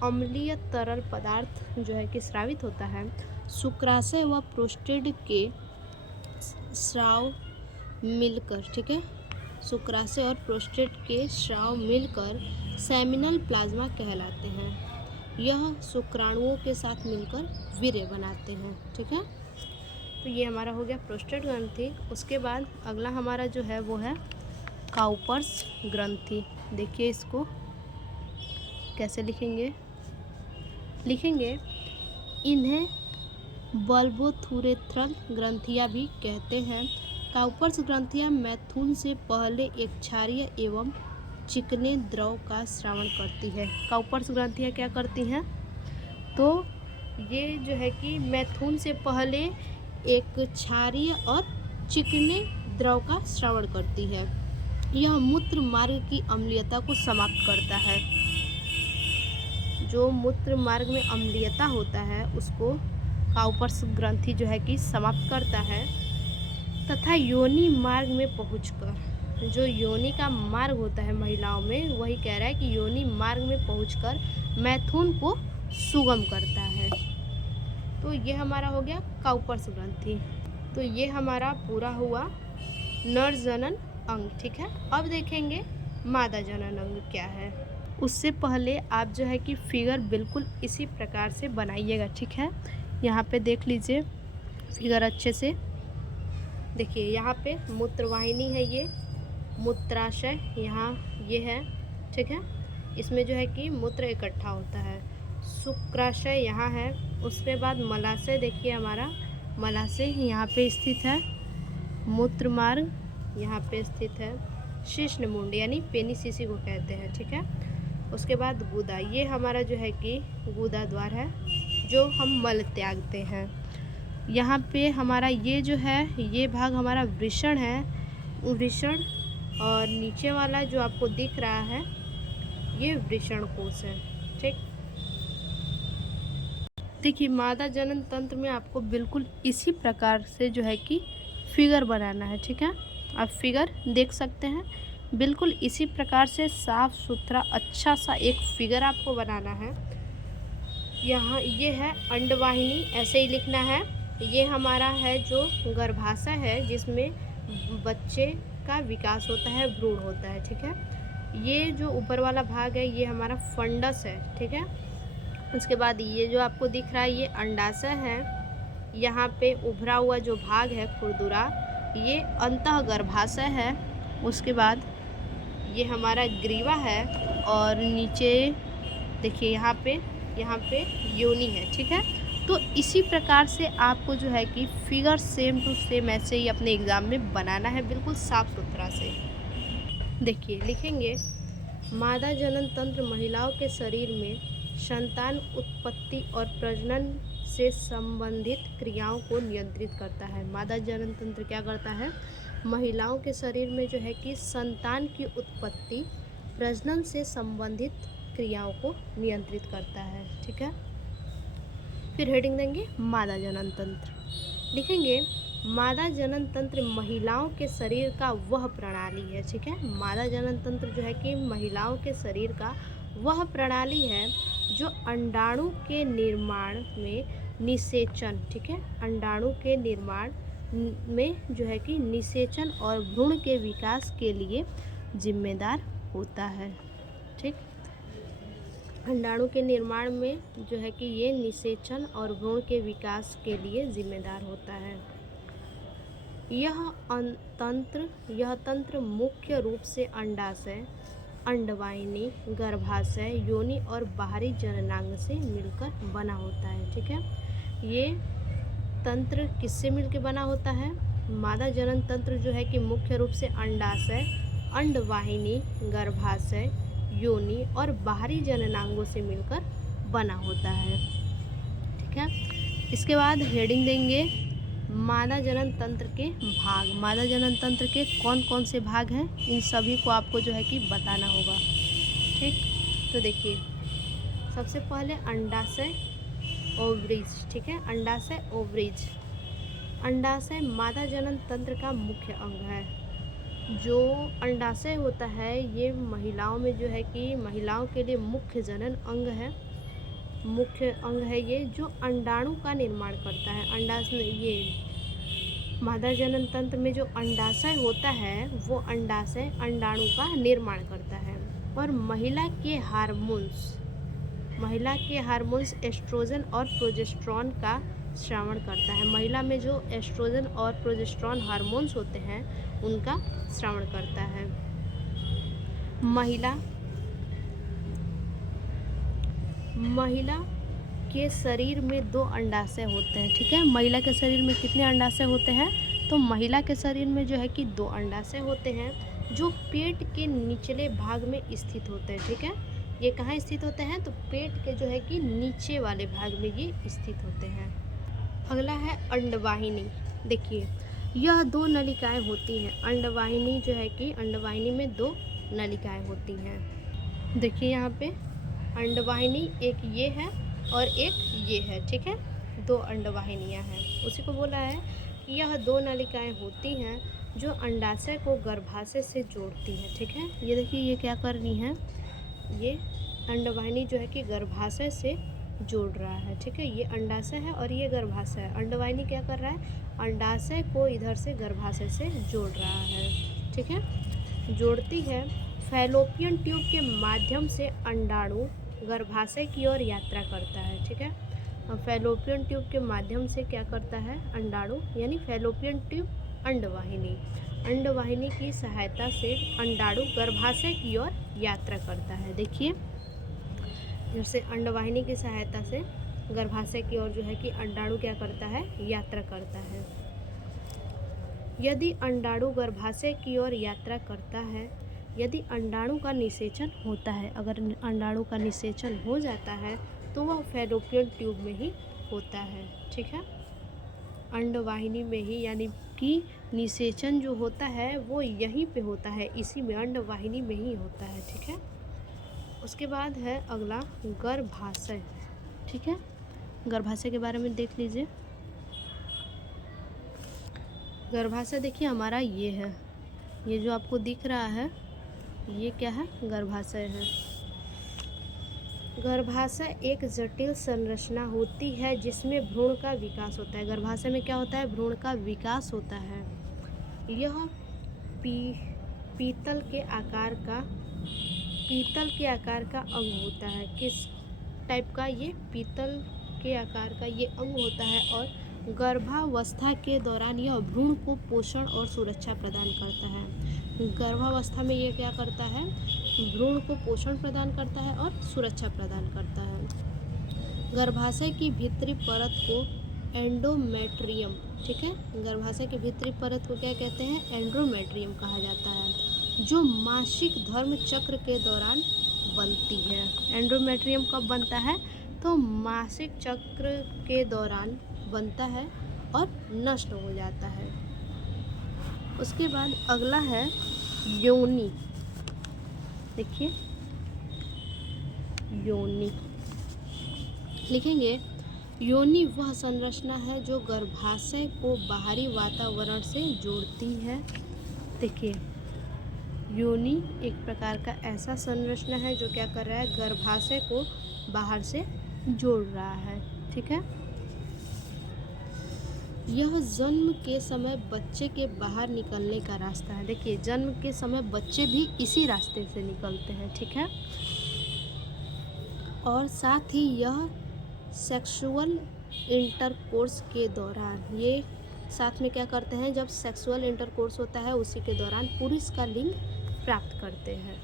अम्लीय तरल पदार्थ जो है कि स्रावित होता है। शुक्राशय व प्रोस्टेट के स्राव मिलकर, ठीक है, शुक्राशय और प्रोस्टेट के स्राव मिलकर सेमिनल प्लाज्मा कहलाते हैं। यह शुक्राणुओं के साथ मिलकर वीर्य बनाते हैं, ठीक है। तो ये हमारा हो गया प्रोस्टेट ग्रंथि। उसके बाद अगला हमारा जो है वो है काउपर्स ग्रंथि। देखिए इसको कैसे लिखेंगे, इन्हें बल्बोथुरेथ्रल ग्रंथियाँ भी कहते हैं। काउपर्स ग्रंथियाँ मैथुन से पहले एक क्षारीय एवं चिकने द्रव का स्रावन करती है। काउपर्स ग्रंथियाँ क्या करती हैं, तो ये जो है कि मैथुन से पहले एक क्षारीय और चिकने द्रव का स्रावन करती है। यह मूत्र मार्ग की अम्लीयता को समाप्त करता है। जो मूत्र मार्ग में अम्लीयता होता है उसको काउपर्स ग्रंथि जो है कि समाप्त करता है तथा योनि मार्ग में पहुंचकर, जो योनि का मार्ग होता है महिलाओं में, वही कह रहा है कि योनि मार्ग में पहुंचकर मैथुन को सुगम करता है। तो ये हमारा हो गया काउपर्स ग्रंथि। तो ये हमारा पूरा हुआ नर जनन अंग, ठीक है। अब देखेंगे मादा जनन अंग क्या है। उससे पहले आप जो है कि फिगर बिल्कुल इसी प्रकार से बनाइएगा, ठीक है। यहाँ पे देख लीजिए फिगर अच्छे से। देखिए यहाँ पे मूत्रवाहिनी है, ये मूत्राशय यहाँ ये है, ठीक है। इसमें जो है कि मूत्र इकट्ठा होता है। शुक्राशय यहाँ है। उसके बाद मलाशय, देखिए हमारा मलाशय यहाँ पे स्थित है। मूत्र मार्ग यहाँ पे स्थित है। शिश्न मुंड यानी पेनिस इसी को कहते हैं, ठीक है। उसके बाद गुदा, ये हमारा जो है कि गुदा द्वार है जो हम मल त्यागते हैं। यहाँ पे हमारा ये जो है ये भाग हमारा वृषण है, वृषण, और नीचे वाला जो आपको दिख रहा है ये वृषण कोश है, ठीक। देखिए मादा जनन तंत्र में आपको बिल्कुल इसी प्रकार से जो है कि फिगर बनाना है, ठीक है। आप फिगर देख सकते हैं, बिल्कुल इसी प्रकार से साफ सुथरा अच्छा सा एक फिगर आपको बनाना है। यहाँ ये है अंडवाहिनी, ऐसे ही लिखना है। ये हमारा है जो गर्भाशय है जिसमें बच्चे का विकास होता है, भ्रूण होता है, ठीक है। ये जो ऊपर वाला भाग है ये हमारा फंडस है, ठीक है। उसके बाद ये जो आपको दिख रहा है ये अंडाशय है। यहाँ पे उभरा हुआ जो भाग है खुरदुरा ये अंतः गर्भाशय है। उसके बाद ये हमारा ग्रीवा है और नीचे देखिए यहाँ पे योनि है, ठीक है। तो इसी प्रकार से आपको जो है कि फिगर सेम टू सेम ऐसे ही अपने एग्ज़ाम में बनाना है, बिल्कुल साफ सुथरा से। देखिए लिखेंगे मादा जनन तंत्र महिलाओं के शरीर में संतान उत्पत्ति और प्रजनन से संबंधित क्रियाओं को नियंत्रित करता है। मादा जनन तंत्र क्या करता है, महिलाओं के शरीर में जो है कि संतान की उत्पत्ति, प्रजनन से संबंधित क्रियाओं को नियंत्रित करता है, ठीक है। फिर हेडिंग देंगे मादा जनन तंत्र। लिखेंगे मादा जनन तंत्र महिलाओं के शरीर का वह प्रणाली है, ठीक है। मादा जनन तंत्र जो है कि महिलाओं के शरीर का वह प्रणाली है जो अंडाणु के निर्माण में निषेचन, ठीक है, अंडाणु के निर्माण में जो है कि निषेचन और भ्रूण के विकास के लिए जिम्मेदार होता है, ठीक। अंडाणु के निर्माण में जो है कि ये निषेचन और भ्रूण के विकास के लिए जिम्मेदार होता है। यह तंत्र मुख्य रूप से अंडाशय, अंडवाहिनी, गर्भाशय, योनि और बाहरी जननांग से मिलकर बना होता है। ठीक है, ये तंत्र किससे मिलकर बना होता है? मादा जनन तंत्र जो है कि मुख्य रूप से अंडाशय, अंडवाहिनी, गर्भाशय, योनि और बाहरी जननांगों से मिलकर बना होता है। ठीक है, इसके बाद हेडिंग देंगे मादा जनन तंत्र के भाग। मादा जनन तंत्र के कौन कौन से भाग हैं, इन सभी को आपको जो है कि बताना होगा। ठीक, तो देखिए सबसे पहले अंडाशय, ओवरीज। ठीक है, अंडाशय, ओवरीज। अंडाशय मादा जनन तंत्र का मुख्य अंग है। जो अंडाशय होता है ये महिलाओं में जो है कि महिलाओं के लिए मुख्य जनन अंग है, मुख्य अंग है ये, जो अंडाणु का निर्माण करता है। अंडाशय, ये मादा जनन तंत्र में जो अंडाशय होता है वो अंडाशय अंडाणु का निर्माण करता है। और महिला के हार्मोन्स एस्ट्रोजन और प्रोजेस्टेरॉन का श्रावण करता है। महिला में जो एस्ट्रोजन और प्रोजेस्टेरॉन हार्मोन्स होते हैं उनका श्रावण करता है। महिला के शरीर में 2 अंडाशय होते हैं। ठीक है, महिला के शरीर में कितने अंडाशय होते हैं? तो महिला के शरीर में जो है कि 2 अंडाशय होते हैं जो पेट के निचले भाग में स्थित होते हैं। ठीक है, ये कहाँ स्थित होते हैं? तो पेट के जो है कि नीचे वाले भाग में ये स्थित होते हैं। अगला है अंडवाहिनी। देखिए यह 2 नलिकाएं होती हैं। अंडवाहिनी जो है कि अंडवाहिनी में 2 नलिकाएं होती हैं। देखिए यहाँ पे अंडवाहिनी एक ये है और एक ये है। ठीक है, 2 अंडवाहिनियाँ हैं। उसी को बोला है कि यह 2 नलिकाएं होती हैं जो अंडाशय को गर्भाशय से जोड़ती हैं। ठीक है, ये देखिए ये क्या कर रही हैं, ये अंडवाहिनी जो है कि गर्भाशय से जोड़ रहा है। ठीक है, ये अंडाशय है और ये गर्भाशय है। अंडवाहिनी क्या कर रहा है? अंडाशय को इधर से गर्भाशय से जोड़ रहा है। ठीक है, जोड़ती है। फैलोपियन ट्यूब के माध्यम से अंडाणु गर्भाशय की ओर यात्रा करता है। ठीक है, फैलोपियन ट्यूब के माध्यम से क्या करता है? अंडाणु यानी फैलोपियन ट्यूब अंडवाहिनी की सहायता से अंडाणु गर्भाशय की ओर यात्रा करता है। देखिए जैसे अंडवाहिनी की सहायता से गर्भाशय की ओर जो है कि अंडाणु क्या करता है? यात्रा करता है। यदि अंडाणु गर्भाशय की ओर यात्रा करता है, यदि अंडाणु का निषेचन होता है, अगर अंडाणु का निषेचन हो जाता है तो वह फैलोपियन ट्यूब में ही होता है। ठीक है, अंडवाहिनी में ही, यानी कि निषेचन जो होता है वो यहीं पे होता है, इसी में अंडवाहिनी में ही होता है। ठीक है, उसके बाद है अगला गर्भाशय। ठीक है, गर्भाशय के बारे में देख लीजिए। गर्भाशय देखिए हमारा ये है, ये जो आपको दिख रहा है ये क्या है? गर्भाशय है। गर्भाशय एक जटिल संरचना होती है जिसमें भ्रूण का विकास होता है। गर्भाशय में क्या होता है? भ्रूण का विकास होता है। यह पीतल के आकार का अंग होता है। किस टाइप का? ये पीतल के आकार का ये अंग होता है और गर्भावस्था के दौरान यह भ्रूण को पोषण और सुरक्षा प्रदान करता है। गर्भावस्था में ये क्या करता है? भ्रूण को पोषण प्रदान करता है और सुरक्षा प्रदान करता है। गर्भाशय की भीतरी परत को एंडोमेट्रियम, ठीक है, गर्भाशय की भीतरी परत को क्या कहते हैं? एंडोमेट्रियम कहा जाता है, जो मासिक धर्म चक्र के दौरान बनती है। एंडोमेट्रियम कब बनता है? तो मासिक चक्र के दौरान बनता है और नष्ट हो जाता है। उसके बाद अगला है योनि। देखिए योनि लिखेंगे। योनि वह संरचना है जो गर्भाशय को बाहरी वातावरण से जोड़ती है। देखिए योनि एक प्रकार का ऐसा संरचना है जो क्या कर रहा है? गर्भाशय को बाहर से जोड़ रहा है। ठीक है, यह जन्म के समय बच्चे के बाहर निकलने का रास्ता है। देखिए जन्म के समय बच्चे भी इसी रास्ते से निकलते हैं। ठीक है, और साथ ही यह सेक्सुअल इंटरकोर्स के दौरान, ये साथ में क्या करते हैं, जब सेक्सुअल इंटरकोर्स होता है उसी के दौरान पुरुष का लिंग प्राप्त करते हैं।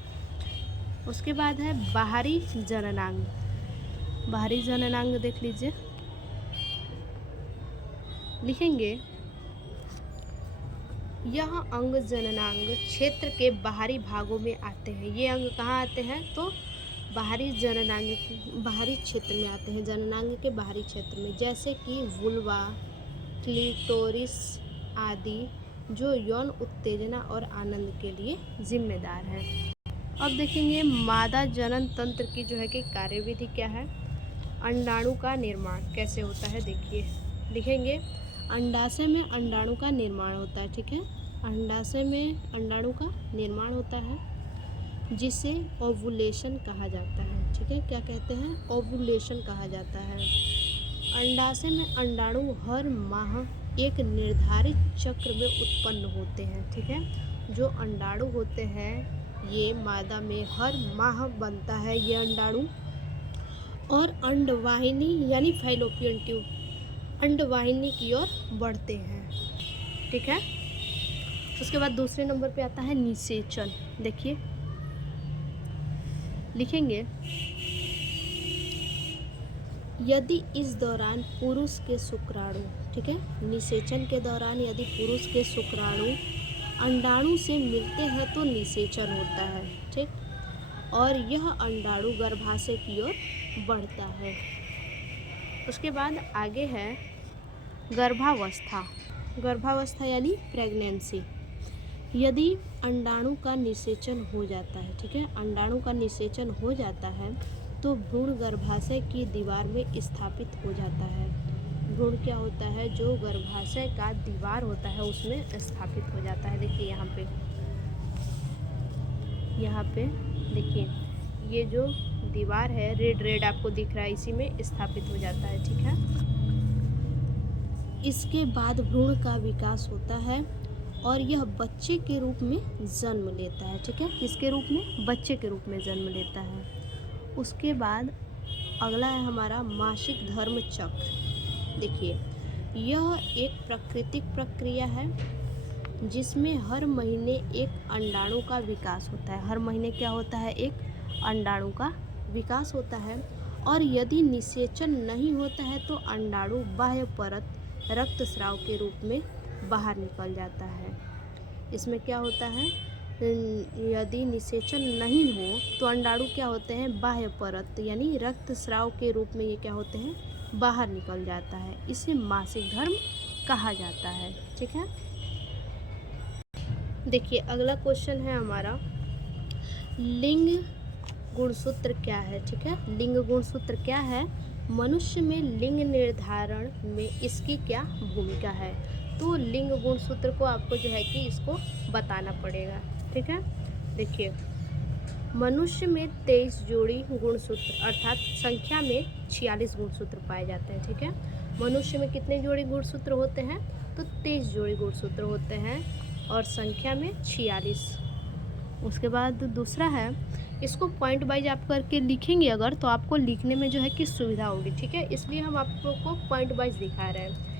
उसके बाद है बाहरी जननांग। बाहरी जननांग देख लीजिए, लिखेंगे यह अंग जननांग क्षेत्र के बाहरी भागों में आते हैं। ये अंग कहाँ आते हैं, तो बाहरी जननांग, बाहरी क्षेत्र में आते हैं, जननांग के बाहरी क्षेत्र में, जैसे कि वुल्वा, क्लिटोरिस आदि, जो यौन उत्तेजना और आनंद के लिए जिम्मेदार है। अब देखेंगे मादा जनन तंत्र की जो है कि कार्यविधि क्या है। अंडाणु का निर्माण कैसे होता है, देखिए, लिखेंगे अंडाशय में अंडाणु का निर्माण होता है, ठीक है। अंडाशय में अंडाणु का निर्माण होता है, जिसे ओवुलेशन कहा जाता है, ठीक है। क्या कहते हैं, ओवुलेशन कहा जाता है। अंडाशय में अंडाणु हर माह एक निर्धारित चक्र में उत्पन्न होते हैं, ठीक है। जो अंडाणु होते हैं ये मादा में हर माह बनता है ये अंडाणु, और अंडवाहिनी यानी फैलोपियन ट्यूब, अंडवाहिनी की ओर बढ़ते हैं, ठीक है। उसके बाद दूसरे नंबर पे आता है निषेचन। देखिए, लिखेंगे यदि इस दौरान पुरुष के शुक्राणु, ठीक है, निषेचन के दौरान यदि पुरुष के शुक्राणु अंडाणु से मिलते हैं तो निषेचन होता है, ठीक। और यह अंडाणु गर्भाशय की ओर बढ़ता है। उसके बाद आगे है गर्भावस्था। गर्भावस्था यानी प्रेगनेंसी। यदि अंडाणु का निषेचन हो जाता है, ठीक है, अंडाणु का निषेचन हो जाता है तो भ्रूण गर्भाशय की दीवार में स्थापित हो जाता है। भ्रूण क्या होता है, जो गर्भाशय का दीवार होता है उसमें स्थापित हो जाता है। देखिए यहाँ पे देखिए, ये जो दीवार है रेड आपको दिख रहा है, इसी में स्थापित हो जाता है, ठीक है। इसके बाद भ्रूण का विकास होता है और यह बच्चे के रूप में जन्म लेता है, ठीक है। किसके रूप में, बच्चे के रूप में जन्म लेता है। उसके बाद अगला है हमारा मासिक धर्म चक्र। देखिए, यह एक प्राकृतिक प्रक्रिया है जिसमें हर महीने एक अंडाणु का विकास होता है। हर महीने क्या होता है, एक अंडाणु का विकास होता है। और यदि निषेचन नहीं होता है तो अंडाणु बाह्य परत रक्तस्राव के रूप में बाहर निकल जाता है। इसमें क्या होता है, यदि निषेचन नहीं हो तो अंडाणु क्या होते हैं, बाह्य परत यानी रक्तस्राव के रूप में ये क्या होते हैं, बाहर निकल जाता है। इसे मासिक धर्म कहा जाता है, ठीक है। देखिए, अगला क्वेश्चन है हमारा लिंग गुणसूत्र क्या है, ठीक है। लिंग गुणसूत्र क्या है, मनुष्य में लिंग निर्धारण में इसकी क्या भूमिका है। तो लिंग गुणसूत्र को आपको जो है कि इसको बताना पड़ेगा, ठीक है। देखिए, मनुष्य में 23 जोड़ी गुणसूत्र अर्थात संख्या में 46 गुणसूत्र पाए जाते हैं, ठीक है। मनुष्य में कितने जोड़ी गुणसूत्र होते हैं, तो 23 जोड़ी गुणसूत्र होते हैं और संख्या में 46। उसके बाद दूसरा है, इसको पॉइंट वाइज आप करके लिखेंगे अगर, तो आपको लिखने में जो है कि सुविधा होगी, ठीक है। इसलिए हम आपको पॉइंट वाइज दिखा रहे हैं।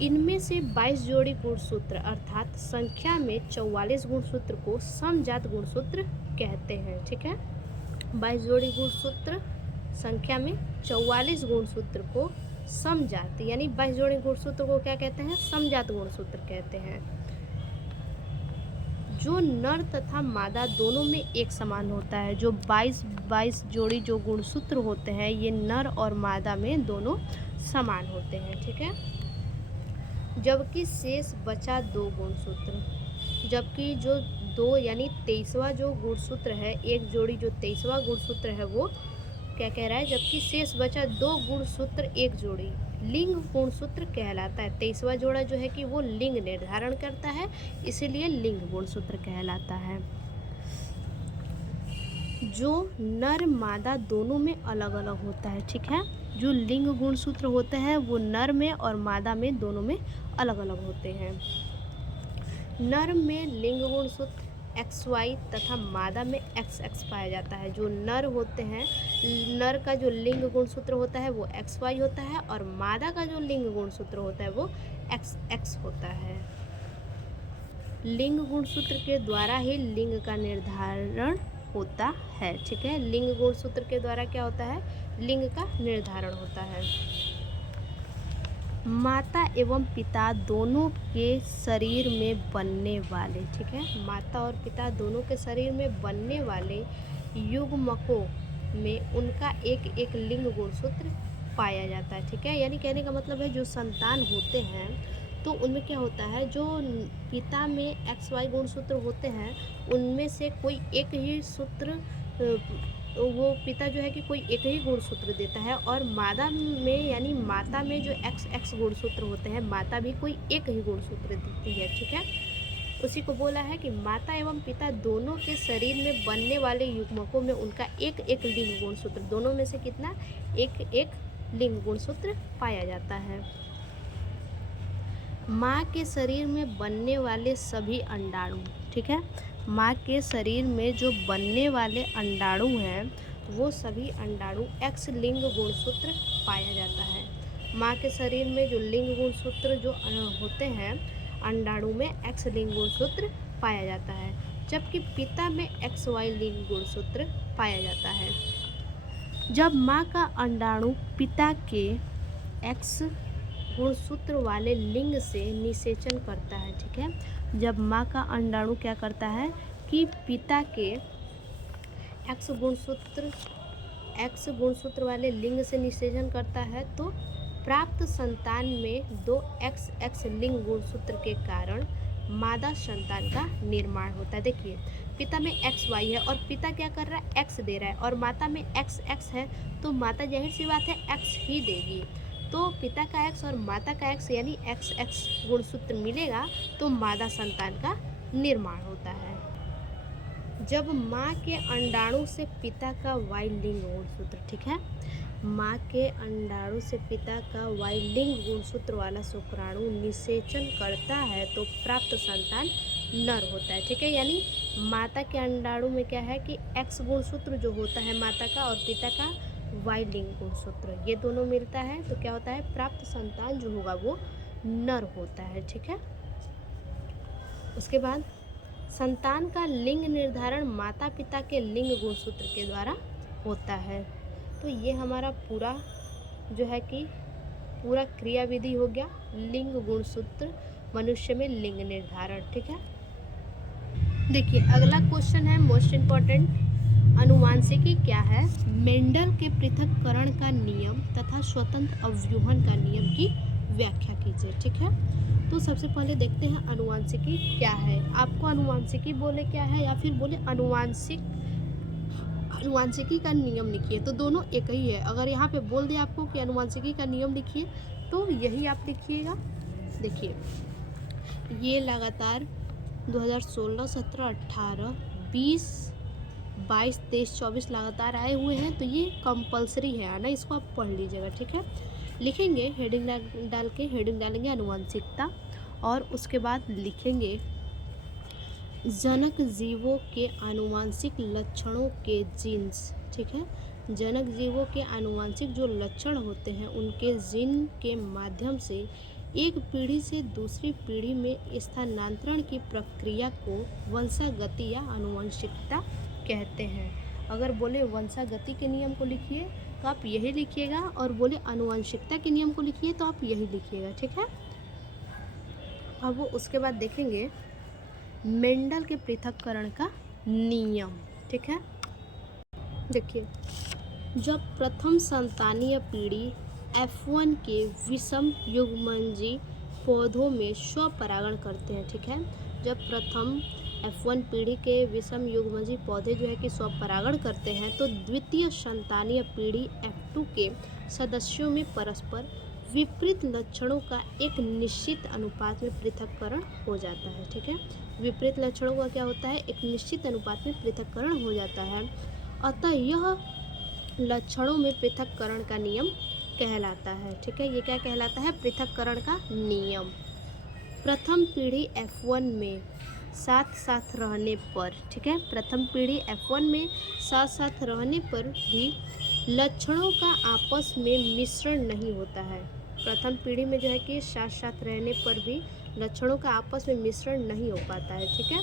इनमें से 22 जोड़ी गुणसूत्र अर्थात संख्या में 44 गुणसूत्र को समजात गुणसूत्र कहते हैं, ठीक है। 22 जोड़ी गुणसूत्र संख्या में 44 गुणसूत्र को समजात यानी 22 जोड़ी गुणसूत्र को क्या कहते हैं, समजात गुणसूत्र कहते हैं। जो नर तथा मादा दोनों में एक समान होता है। जो 22 जोड़ी जो गुणसूत्र होते हैं ये नर और मादा में दोनों समान होते हैं, ठीक है। जबकि शेष बचा 2 गुणसूत्र, जबकि जो 2 यानी 23वां जो गुणसूत्र है, एक जोड़ी जो 23वां गुणसूत्र है वो क्या कह रहा है, जबकि शेष बचा 2 गुणसूत्र एक जोड़ी लिंग गुणसूत्र कहलाता है। 23वां जोड़ा जो है कि वो लिंग निर्धारण करता है, इसीलिए लिंग गुणसूत्र कहलाता है। जो नर मादा दोनों में अलग अलग होता है, ठीक है। जो लिंग गुणसूत्र होते हैं वो नर में और मादा में, दोनों में अलग अलग होते हैं। नर में लिंग गुणसूत्र XY तथा मादा में XX पाया जाता है। जो नर होते हैं, नर का जो लिंग गुणसूत्र होता है वो XY होता है और मादा का जो लिंग गुणसूत्र होता है वो XX होता है। लिंग गुणसूत्र के द्वारा ही लिंग का निर्धारण होता है। ठीक है, लिंग गुणसूत्र के द्वारा क्या होता है? लिंग का निर्धारण होता है। माता एवं पिता दोनों के शरीर में बनने वाले, ठीक है, माता और पिता दोनों के शरीर में बनने वाले युग्मकों में उनका एक एक लिंग गुणसूत्र पाया जाता है। ठीक है, यानी कहने का मतलब है जो संतान होते हैं तो उनमें क्या होता है, जो पिता में XY गुणसूत्र होते हैं उनमें से कोई एक ही सूत्र वो पिता जो है कि कोई एक ही गुणसूत्र देता है, और मादा में यानी माता में जो XX गुणसूत्र होते हैं माता भी कोई एक ही गुणसूत्र देती है। ठीक है, उसी को बोला है कि माता एवं पिता दोनों के शरीर में बनने वाले युग्मकों में उनका एक एक लिंग गुणसूत्र, दोनों में से कितना, एक एक लिंग गुणसूत्र पाया जाता है। माँ के शरीर में बनने वाले सभी अंडाणु, ठीक है, माँ के शरीर में जो बनने वाले अंडाणु हैं वो सभी अंडाणु X लिंग गुणसूत्र पाया जाता है। माँ के शरीर में जो लिंग गुणसूत्र जो होते हैं अंडाणु में X लिंग गुणसूत्र पाया जाता है, जबकि पिता में XY लिंग गुणसूत्र पाया जाता है। जब माँ का अंडाणु पिता के X गुणसूत्र वाले लिंग से निषेचन करता है, ठीक है, जब माँ का अंडाणु क्या करता है कि पिता के X गुणसूत्र वाले लिंग से निषेचन करता है तो प्राप्त संतान में दो XX लिंग गुणसूत्र के कारण मादा संतान का निर्माण होता है। देखिए, पिता में XY है और पिता क्या कर रहा है, X दे रहा है, और माता में XX है तो माता जाहिर सी बात है X ही देगी। तो पिता का X और माता का X यानी XX गुणसूत्र मिलेगा तो मादा संतान का निर्माण होता है। जब माँ के अंडाणु से पिता का Y लिंग गुणसूत्र, ठीक है, माँ के अंडाणु से पिता का Y लिंग गुणसूत्र वाला शुक्राणु निषेचन करता है तो प्राप्त संतान नर होता है। ठीक है, यानी माता के अंडाणु में क्या है कि X गुणसूत्र जो होता है माता का और पिता का Y लिंग गुणसूत्र, ये दोनों मिलता है तो क्या होता है, प्राप्त संतान जो होगा वो नर होता है। ठीक है, उसके बाद संतान का लिंग निर्धारण माता पिता के लिंग गुणसूत्र के द्वारा होता है। तो ये हमारा पूरा जो है कि पूरा क्रियाविधि हो गया, लिंग गुणसूत्र मनुष्य में लिंग निर्धारण। ठीक है, देखिए अगला क्वेश्चन है मोस्ट इम्पॉर्टेंट, अनुवांशिकी क्या है? मेंडल के पृथक्करण का नियम तथा स्वतंत्र अवरोहण का नियम की व्याख्या कीजिए। ठीक है, तो सबसे पहले देखते हैं अनुवांशिकी क्या है। आपको अनुवांशिकी बोले क्या है या फिर बोले अनुवांशिकी का नियम लिखिए, तो दोनों एक ही है। अगर यहाँ पे बोल दिया आपको कि अनुवांशिकी का नियम लिखिए तो यही आप लिखिएगा। देखिए, ये लगातार 2016, 17, 18, 20, 22, 23, 24 लगातार आए हुए हैं, तो ये कंपलसरी है आना, इसको आप पढ़ लीजिएगा। ठीक है, लिखेंगे हेडिंग डाल के, हेडिंग डालेंगे अनुवांशिकता और उसके बाद लिखेंगे जनक जीवों के आनुवांशिक लक्षणों के जीन्स। ठीक है, जनक जीवों के आनुवांशिक जो लक्षण होते हैं उनके जीन के माध्यम से एक पीढ़ी से दूसरी पीढ़ी में स्थानांतरण की प्रक्रिया को वंशागति या आनुवंशिकता कहते हैं। अगर बोले वंशागति के नियम को लिखिए तो आप यही लिखिएगा, और बोले आनुवंशिकता के नियम को लिखिए तो आप यही लिखिएगा। ठीक है, अब उसके बाद देखेंगे मेंडल के पृथक्करण का नियम। ठीक है, देखिए, जब प्रथम संतानीय पीढ़ी F1 के विषम युग्मनजी पौधों में स्वपरागण करते हैं। ठीक है, जब प्रथम F1 पीढ़ी के विषम युग्मनजी पौधे जो है कि स्वपरागण करते हैं तो द्वितीय संतानीय पीढ़ी F2 के सदस्यों में परस्पर विपरीत लक्षणों का एक निश्चित अनुपात में पृथक्करण हो जाता है। ठीक है, विपरीत लक्षणों का क्या होता है, एक निश्चित अनुपात में पृथक्करण हो जाता है, अतः यह लक्षणों में पृथक्करण का नियम कहलाता है। ठीक है, ये क्या कहलाता है, पृथक्करण का नियम। प्रथम पीढ़ी F1 में साथ साथ रहने पर, ठीक है, प्रथम पीढ़ी F1 में साथ साथ रहने पर भी लक्षणों का आपस में मिश्रण नहीं होता है। प्रथम पीढ़ी में जो है कि साथ साथ रहने पर भी लक्षणों का आपस में मिश्रण नहीं हो पाता है, ठीक है।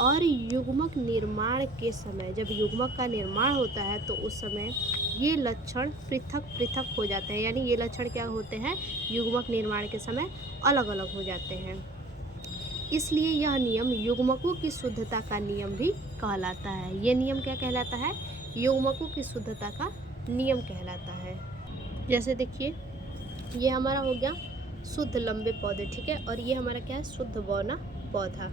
और युग्मक निर्माण के समय, जब युग्मक का निर्माण होता है तो उस समय ये लक्षण पृथक पृथक हो जाते हैं, यानी ये लक्षण क्या होते हैं, युग्मक निर्माण के समय अलग अलग हो जाते हैं। इसलिए यह नियम युग्मकों की शुद्धता का नियम भी कहलाता है। ये नियम क्या कहलाता है, युग्मकों की शुद्धता का नियम कहलाता है। जैसे देखिए, ये हमारा हो गया शुद्ध लंबे पौधे, ठीक है, और ये हमारा क्या है, शुद्ध बौना पौधा।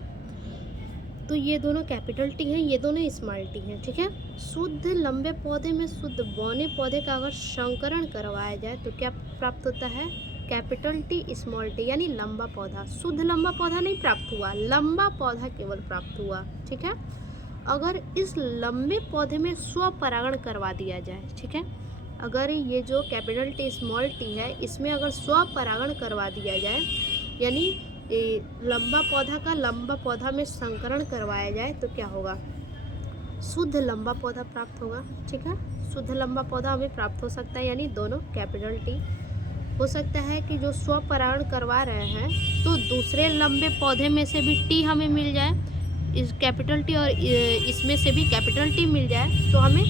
तो ये दोनों कैपिटल टी हैं, ये दोनों स्मॉल टी हैं, ठीक है। शुद्ध लंबे पौधे में शुद्ध बौने पौधे का अगर संकरण करवाया जाए तो क्या प्राप्त होता है, कैपिटल टी स्मॉल टी, यानी लंबा पौधा। शुद्ध लंबा पौधा नहीं प्राप्त हुआ, लंबा पौधा केवल प्राप्त हुआ, ठीक है। अगर इस लंबे पौधे में स्वपरागण करवा दिया जाए, ठीक है, अगर ये जो कैपिटल टी स्मॉल टी है इसमें अगर स्वपरागण करवा दिया जाए, यानी लंबा पौधा का लंबा पौधा में संकरण करवाया जाए तो क्या होगा, शुद्ध लंबा पौधा प्राप्त होगा, ठीक है। शुद्ध लंबा पौधा हमें प्राप्त हो सकता है, यानी दोनों कैपिटल टी। हो सकता है कि जो स्वपरागण करवा रहे हैं तो दूसरे लंबे पौधे में से भी टी हमें मिल जाए, इस कैपिटल टी और इसमें से भी कैपिटल टी मिल जाए तो हमें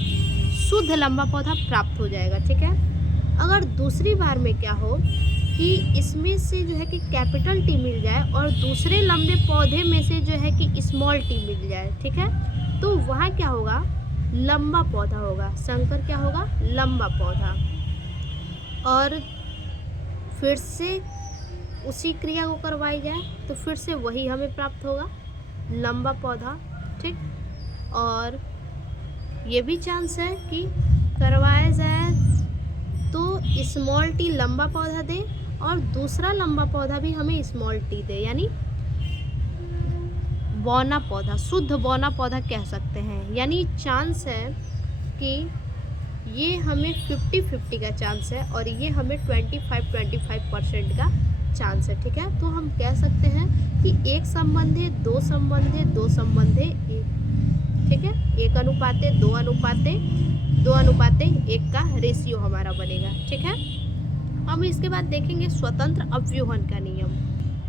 शुद्ध लंबा पौधा प्राप्त हो जाएगा, ठीक है। अगर दूसरी बार में क्या हो कि इसमें से जो है कि कैपिटल टी मिल जाए और दूसरे लंबे पौधे में से जो है कि स्मॉल टी मिल जाए, ठीक है, तो वहाँ क्या होगा, लंबा पौधा होगा, संकर क्या होगा, लंबा पौधा। और फिर से उसी क्रिया को करवाई जाए तो फिर से वही हमें प्राप्त होगा, लंबा पौधा, ठीक। और ये भी चांस है कि करवाया जाए तो स्मॉल टी लंबा पौधा दे और दूसरा लंबा पौधा भी हमें स्मॉल टी दे, यानी बौना पौधा, शुद्ध बौना पौधा कह सकते हैं। यानी चांस है कि ये हमें 50-50 का चांस है और ये हमें 25-25% का चांस है, ठीक है। तो हम कह सकते हैं कि एक संबंधे दो संबंधे दो संबंधे एक, ठीक है, 1:2:1 का रेशियो हमारा बनेगा, ठीक है। हम इसके बाद देखेंगे स्वतंत्र अव्यूहन का नियम,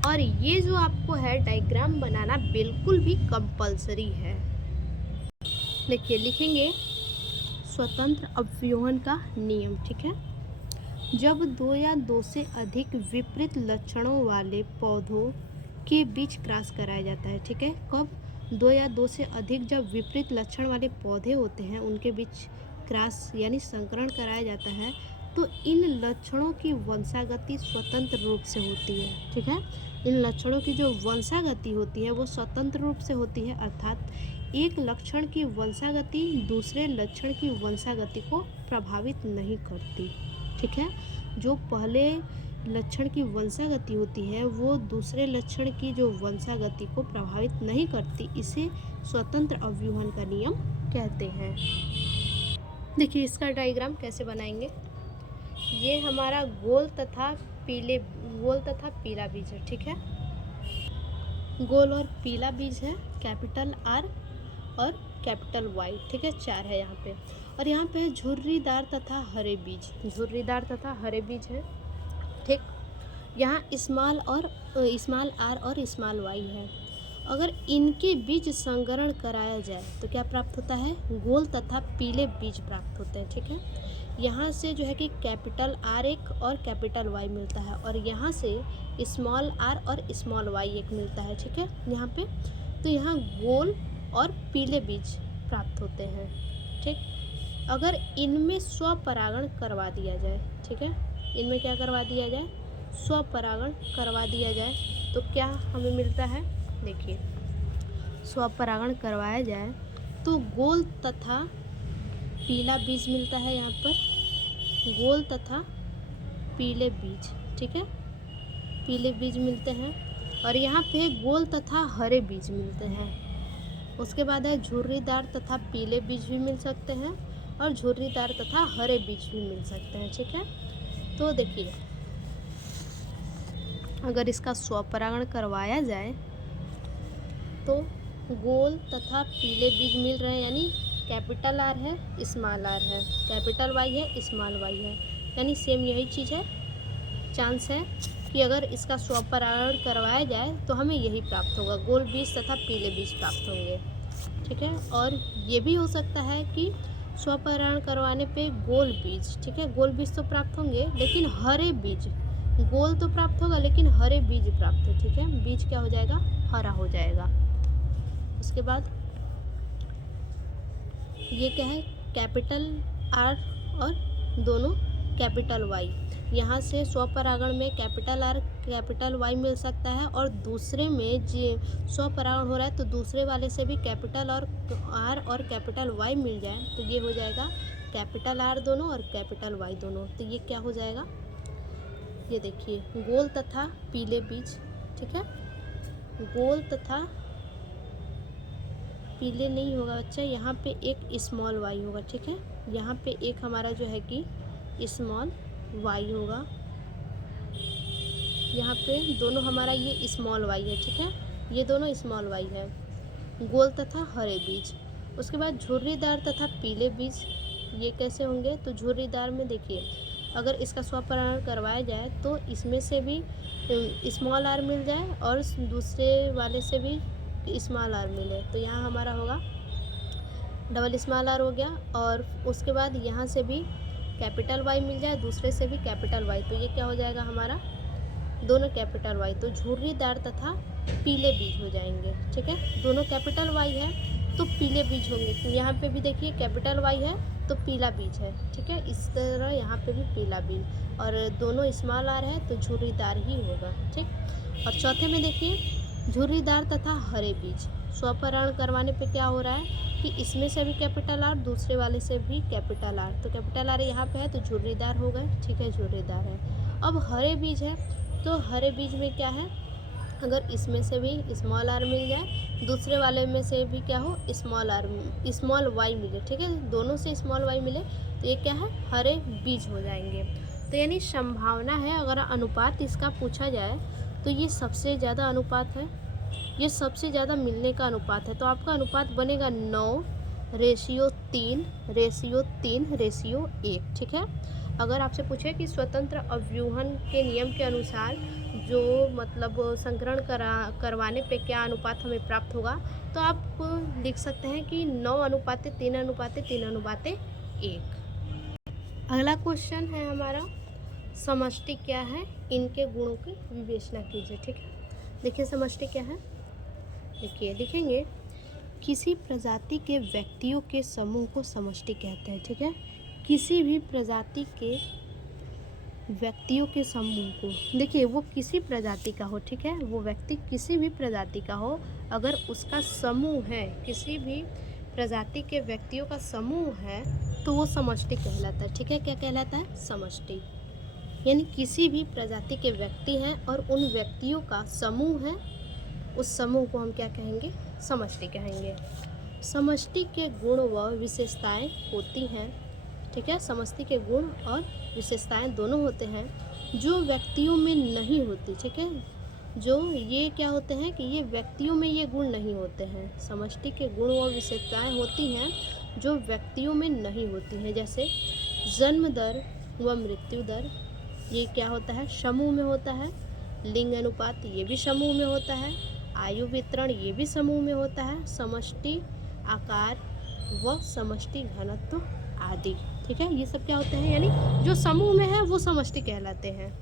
और ये जो आपको है डायग्राम बनाना बिल्कुल भी कंपलसरी है। देखिए, लिखेंगे स्वतंत्र अव्यूहन का नियम, ठीक है। जब दो या दो से अधिक विपरीत लक्षणों वाले पौधों के बीच क्रॉस कराया जाता है, ठीक है, कब, दो या दो से अधिक जब विपरीत लक्षण वाले पौधे होते हैं उनके बीच क्रॉस यानी संकरण कराया जाता है तो इन लक्षणों की वंशागति स्वतंत्र रूप से होती है, ठीक है। इन लक्षणों की जो वंशागति होती है वो स्वतंत्र रूप से होती है, अर्थात एक लक्षण की वंशागति दूसरे लक्षण की वंशागति को प्रभावित नहीं करती, ठीक है। जो पहले लक्षण की वंशागति होती है वो दूसरे लक्षण की जो वंशागति को प्रभावित नहीं करती, इसे स्वतंत्र अव्यूहन का नियम कहते हैं। देखिए, इसका डायग्राम कैसे बनाएंगे। ये हमारा गोल तथा पीला बीज है, ठीक है। गोल और पीला बीज है, कैपिटल आर और कैपिटल वाई, ठीक है, 4 है यहाँ पे। और यहाँ पे झुर्रीदार तथा हरे बीज, झुर्रीदार तथा हरे बीज है, ठीक। यहाँ स्मॉल आर और स्मॉल वाई है। अगर इनके बीज संकरण कराया जाए तो क्या प्राप्त होता है, गोल तथा पीले बीज प्राप्त होते हैं, ठीक है। यहाँ से जो है कि कैपिटल आर एक और कैपिटल वाई मिलता है और यहाँ से स्मॉल आर और स्मॉल वाई एक मिलता है, ठीक है, यहाँ पे। तो यहाँ गोल और पीले बीज प्राप्त होते हैं, ठीक। अगर इनमें स्वपरागण करवा दिया जाए, ठीक है, इनमें क्या करवा दिया जाए, स्वपरागण करवा दिया जाए तो क्या हमें मिलता है। देखिए, स्वपरागण करवाया जाए तो गोल तथा पीला बीज मिलता है, यहाँ पर गोल तथा पीले बीज, ठीक है, पीले बीज मिलते हैं। और यहाँ पे गोल तथा हरे बीज मिलते हैं। उसके बाद है झुर्रीदार तथा पीले बीज भी मिल सकते हैं और झुर्रीदार तथा हरे बीज भी मिल सकते हैं, ठीक है। तो देखिए, अगर इसका स्वपरागण करवाया जाए तो गोल तथा पीले बीज मिल रहे हैं, यानी कैपिटल आर है, स्मॉल आर है, कैपिटल वाई है, स्मॉल वाई है, यानी सेम यही चीज़ है। चांस है कि अगर इसका स्वपरागण करवाया जाए तो हमें यही प्राप्त होगा, गोल बीज तथा पीले बीज प्राप्त होंगे। ठीक है, और ये भी हो सकता है कि स्वपरागण करवाने पे गोल बीज, ठीक है, गोल बीज तो प्राप्त होंगे लेकिन हरे बीज, गोल तो प्राप्त होगा लेकिन हरे बीज प्राप्त हो। ठीक है, बीज क्या हो जाएगा, हरा हो जाएगा। उसके बाद ये क्या है, कैपिटल आर और दोनों कैपिटल वाई। यहाँ से स्वपरागण में कैपिटल आर कैपिटल वाई मिल सकता है, और दूसरे में जो स्वपरागण हो रहा है तो दूसरे वाले से भी कैपिटल और आर और कैपिटल वाई मिल जाए तो ये हो जाएगा कैपिटल आर दोनों और कैपिटल वाई दोनों। तो ये क्या हो जाएगा, ये देखिए, गोल तथा पीले बीज। ठीक है, गोल तथा पीले नहीं होगा बच्चा, यहाँ पे एक स्मॉल वाई होगा। ठीक है, यहाँ पे एक हमारा जो है कि स्मॉल वाई होगा, यहाँ पे दोनों हमारा ये स्मॉल वाई है। ठीक है, ये दोनों स्मॉल वाई है, गोल तथा हरे बीज। उसके बाद झुर्रीदार तथा पीले बीज, ये कैसे होंगे, तो झुर्रीदार में देखिए, अगर इसका स्वपरागण करवाया जाए तो इसमें से भी स्मॉल आर मिल जाए और दूसरे वाले से भी स्मॉल आर मिले, तो यहाँ हमारा होगा डबल स्मॉल आर हो गया। और उसके बाद यहाँ से भी कैपिटल वाई मिल जाए, दूसरे से भी कैपिटल वाई, तो ये क्या हो जाएगा हमारा, दोनों कैपिटल वाई, तो झुर्रीदार तथा पीले बीज हो जाएंगे। ठीक है, दोनों कैपिटल वाई है तो पीले बीज होंगे, तो यहाँ पे भी देखिए कैपिटल वाई है तो पीला बीज है। ठीक है, इस तरह यहाँ पे भी पीला बीज, और दोनों स्मॉल आर है तो झुर्रीदार ही होगा। ठीक, और चौथे में देखिए झुर्रीदार तथा हरे बीज, स्वपरागण करवाने पे क्या हो रहा है कि इसमें से भी कैपिटल आर, दूसरे वाले से भी कैपिटल आर, तो कैपिटल आर यहाँ पे है तो झुर्रीदार हो गए। ठीक है, झुर्रीदार है। अब हरे बीज है, तो हरे बीज में क्या है, अगर इसमें से भी स्मॉल आर मिल जाए, दूसरे वाले में से भी क्या हो, स्मॉल आर स्मॉल वाई मिले। ठीक है, दोनों से स्मॉल वाई मिले तो ये क्या है, हरे बीज हो जाएंगे। तो यानी संभावना है, अगर अनुपात इसका पूछा जाए तो ये सबसे ज़्यादा अनुपात है, ये सबसे ज़्यादा मिलने का अनुपात है। तो आपका अनुपात बनेगा 9:3:3:1। ठीक है, अगर आपसे पूछे कि स्वतंत्र अव्यूहन के नियम के अनुसार जो मतलब संकरण करवाने पे क्या अनुपात हमें प्राप्त होगा, तो आप लिख सकते हैं कि 9:3:3:1। अगला क्वेश्चन है हमारा, समष्टि क्या है, इनके गुणों की विवेचना कीजिए। ठीक है, देखिए समष्टि क्या है, देखिए लिखेंगे, किसी प्रजाति के व्यक्तियों के समूह को समष्टि कहते हैं। ठीक है, किसी भी प्रजाति के व्यक्तियों के समूह को, देखिए वो किसी प्रजाति का हो, ठीक है, वो व्यक्ति किसी भी प्रजाति का हो, अगर उसका समूह है, किसी भी प्रजाति के व्यक्तियों का समूह है तो वो समष्टि कहलाता है। ठीक है, क्या कहलाता है, समष्टि। यानी किसी भी प्रजाति के व्यक्ति हैं और उन व्यक्तियों का समूह है, उस समूह को हम क्या कहेंगे, समष्टि कहेंगे। समष्टि के गुण व विशेषताएं होती हैं। ठीक है, समष्टि के गुण और विशेषताएं दोनों होते हैं जो व्यक्तियों में नहीं होती। ठीक है, जो ये क्या होते हैं कि ये व्यक्तियों में ये गुण नहीं होते हैं। समष्टि के गुण व विशेषताएं होती हैं जो व्यक्तियों में नहीं होती हैं, जैसे जन्म दर व मृत्यु दर, ये क्या होता है, समूह में होता है। लिंग अनुपात, ये भी समूह में होता है। आयु वितरण, ये भी समूह में होता है। समष्टि आकार व समष्टि घनत्व आदि। ठीक है, ये सब क्या होते हैं, यानी जो समूह में है वो समष्टि कहलाते हैं।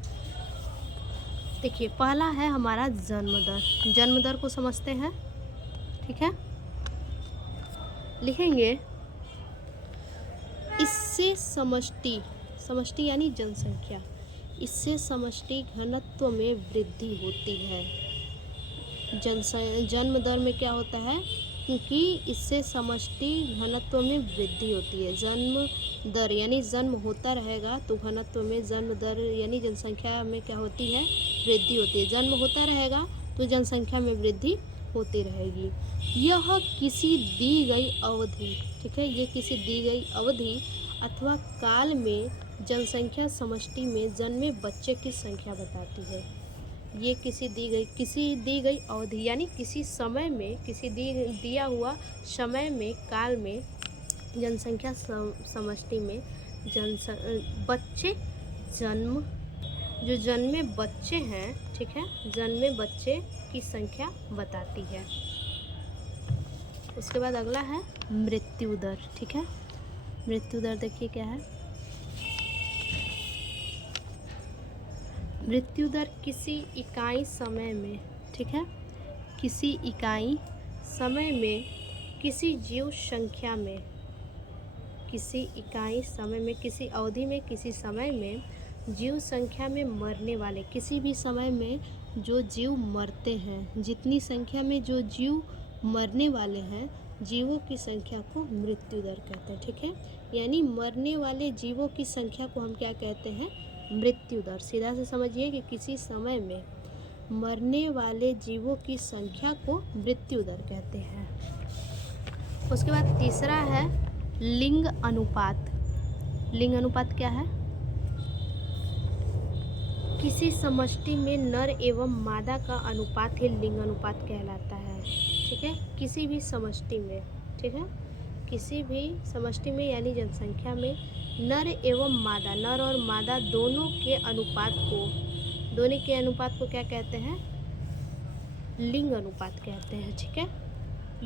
देखिए पहला है हमारा जन्म दर, जन्म दर को समझते हैं। ठीक है, लिखेंगे, इससे समष्टि, समष्टि यानी जनसंख्या, इससे समष्टि घनत्व में वृद्धि होती है। जन्म दर में क्या होता है, क्योंकि इससे समष्टि घनत्व में वृद्धि होती है। जन्म दर यानी जन्म होता रहेगा तो घनत्व में, जन्म दर यानी जनसंख्या में क्या होती है, वृद्धि होती है। जन्म होता रहेगा तो जनसंख्या में वृद्धि होती रहेगी। यह किसी दी गई अवधि, ठीक है, ये किसी दी गई अवधि अथवा काल में जनसंख्या समष्टि में जन्मे बच्चे की संख्या बताती है। ये किसी दी गई अवधि यानी किसी समय में, किसी दिया हुआ समय में, काल में जनसंख्या समष्टि में बच्चे जन्म जो जन्मे बच्चे हैं, ठीक है, जन्मे बच्चे की संख्या बताती है। उसके बाद अगला है मृत्यु दर, ठीक है। मृत्यु दर देखिए क्या है। मृत्यु दर किसी इकाई समय में, ठीक है, किसी इकाई समय में किसी जीव संख्या में, किसी इकाई समय में, किसी अवधि में, किसी समय में जीव संख्या में मरने वाले, किसी भी समय में जो जीव मरते हैं, जितनी संख्या में जो जीव मरने वाले हैं, जीवों की संख्या को मृत्यु दर कहते हैं, ठीक है। यानी मरने वाले जीवों की संख्या को हम क्या कहते हैं? मृत्यु दर। सीधा से समझिए कि किसी समय में मरने वाले जीवों की संख्या को मृत्यु दर कहते हैं। उसके बाद तीसरा है लिंग अनुपात। लिंग अनुपात क्या है? किसी समष्टि में नर एवं मादा का अनुपात ही लिंग अनुपात कहलाता है, ठीक है। किसी भी समष्टि में, ठीक है, किसी भी समष्टि में यानी जनसंख्या में नर एवं मादा, नर और मादा दोनों के अनुपात को क्या कहते हैं? लिंग अनुपात कहते हैं, ठीक है।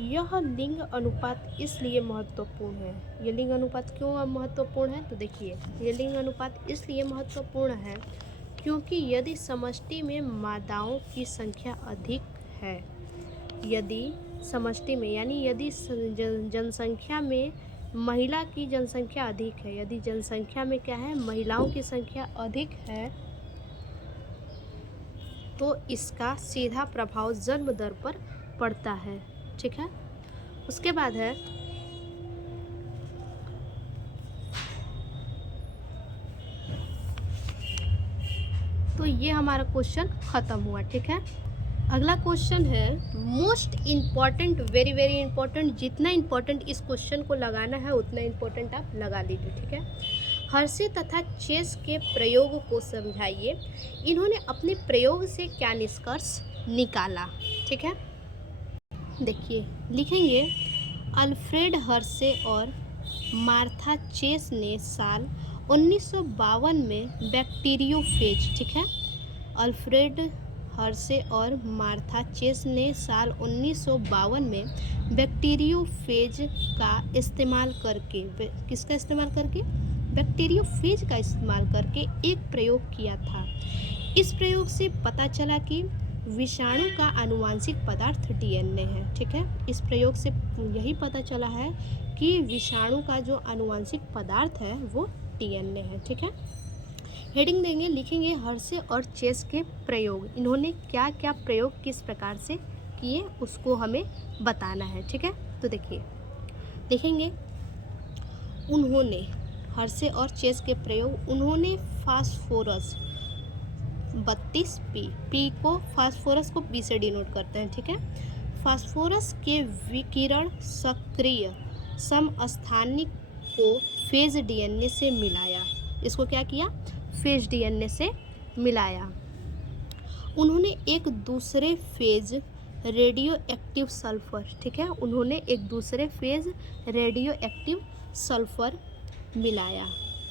यह लिंग अनुपात इसलिए महत्वपूर्ण है। ये लिंग अनुपात क्यों महत्वपूर्ण है? तो देखिए, ये लिंग अनुपात इसलिए महत्वपूर्ण है क्योंकि यदि समष्टि में मादाओं की संख्या अधिक है, यदि समष्टि में यानी यदि जनसंख्या में महिला की जनसंख्या अधिक है, यदि जनसंख्या में क्या है, महिलाओं की संख्या अधिक है, तो इसका सीधा प्रभाव जन्म दर पर पड़ता है, ठीक है। उसके बाद है तो ये हमारा क्वेश्चन खत्म हुआ, ठीक है। अगला क्वेश्चन है most important, very very important. जितना इम्पोर्टेंट इस क्वेश्चन को लगाना है उतना इम्पोर्टेंट आप लगा लीजिए, ठीक है। हर्षे तथा चेस के प्रयोग को समझाइए। इन्होंने अपने प्रयोग से क्या निष्कर्ष निकाला, ठीक है। देखिए, लिखेंगे अल्फ्रेड हर्षे और मार्था चेस ने साल 1952 में बैक्टीरियोफेज, ठीक है, अल्फ्रेड हर्षे और मार्था चेस ने साल 1952 में बैक्टीरियोफेज का इस्तेमाल करके, किसका इस्तेमाल करके? बैक्टीरियोफेज का इस्तेमाल करके एक प्रयोग किया था। इस प्रयोग से पता चला कि विषाणु का आनुवांशिक पदार्थ डीएनए है, ठीक है। इस प्रयोग से यही पता चला है कि विषाणु का जो आनुवांशिक पदार्थ है वो डीएनए है, ठीक है। हेडिंग देंगे, लिखेंगे हर्षे और चेस के प्रयोग। इन्होंने क्या क्या प्रयोग किस प्रकार से किए उसको हमें बताना है, ठीक है। तो देखिए, लिखेंगे उन्होंने, हर्षे और चेस के प्रयोग, उन्होंने फास्फोरस 32 पी को, फास्फोरस को पी से डिनोट करते हैं, ठीक है। फास्फोरस के विकिरण सक्रिय समस्थानिक को फेज डीएनए से मिलाया। इसको क्या किया? फेज डीएनए से मिलाया। उन्होंने एक दूसरे फेज रेडियो एक्टिव सल्फर, ठीक है, उन्होंने एक दूसरे फेज रेडियो एक्टिव सल्फर मिलाया।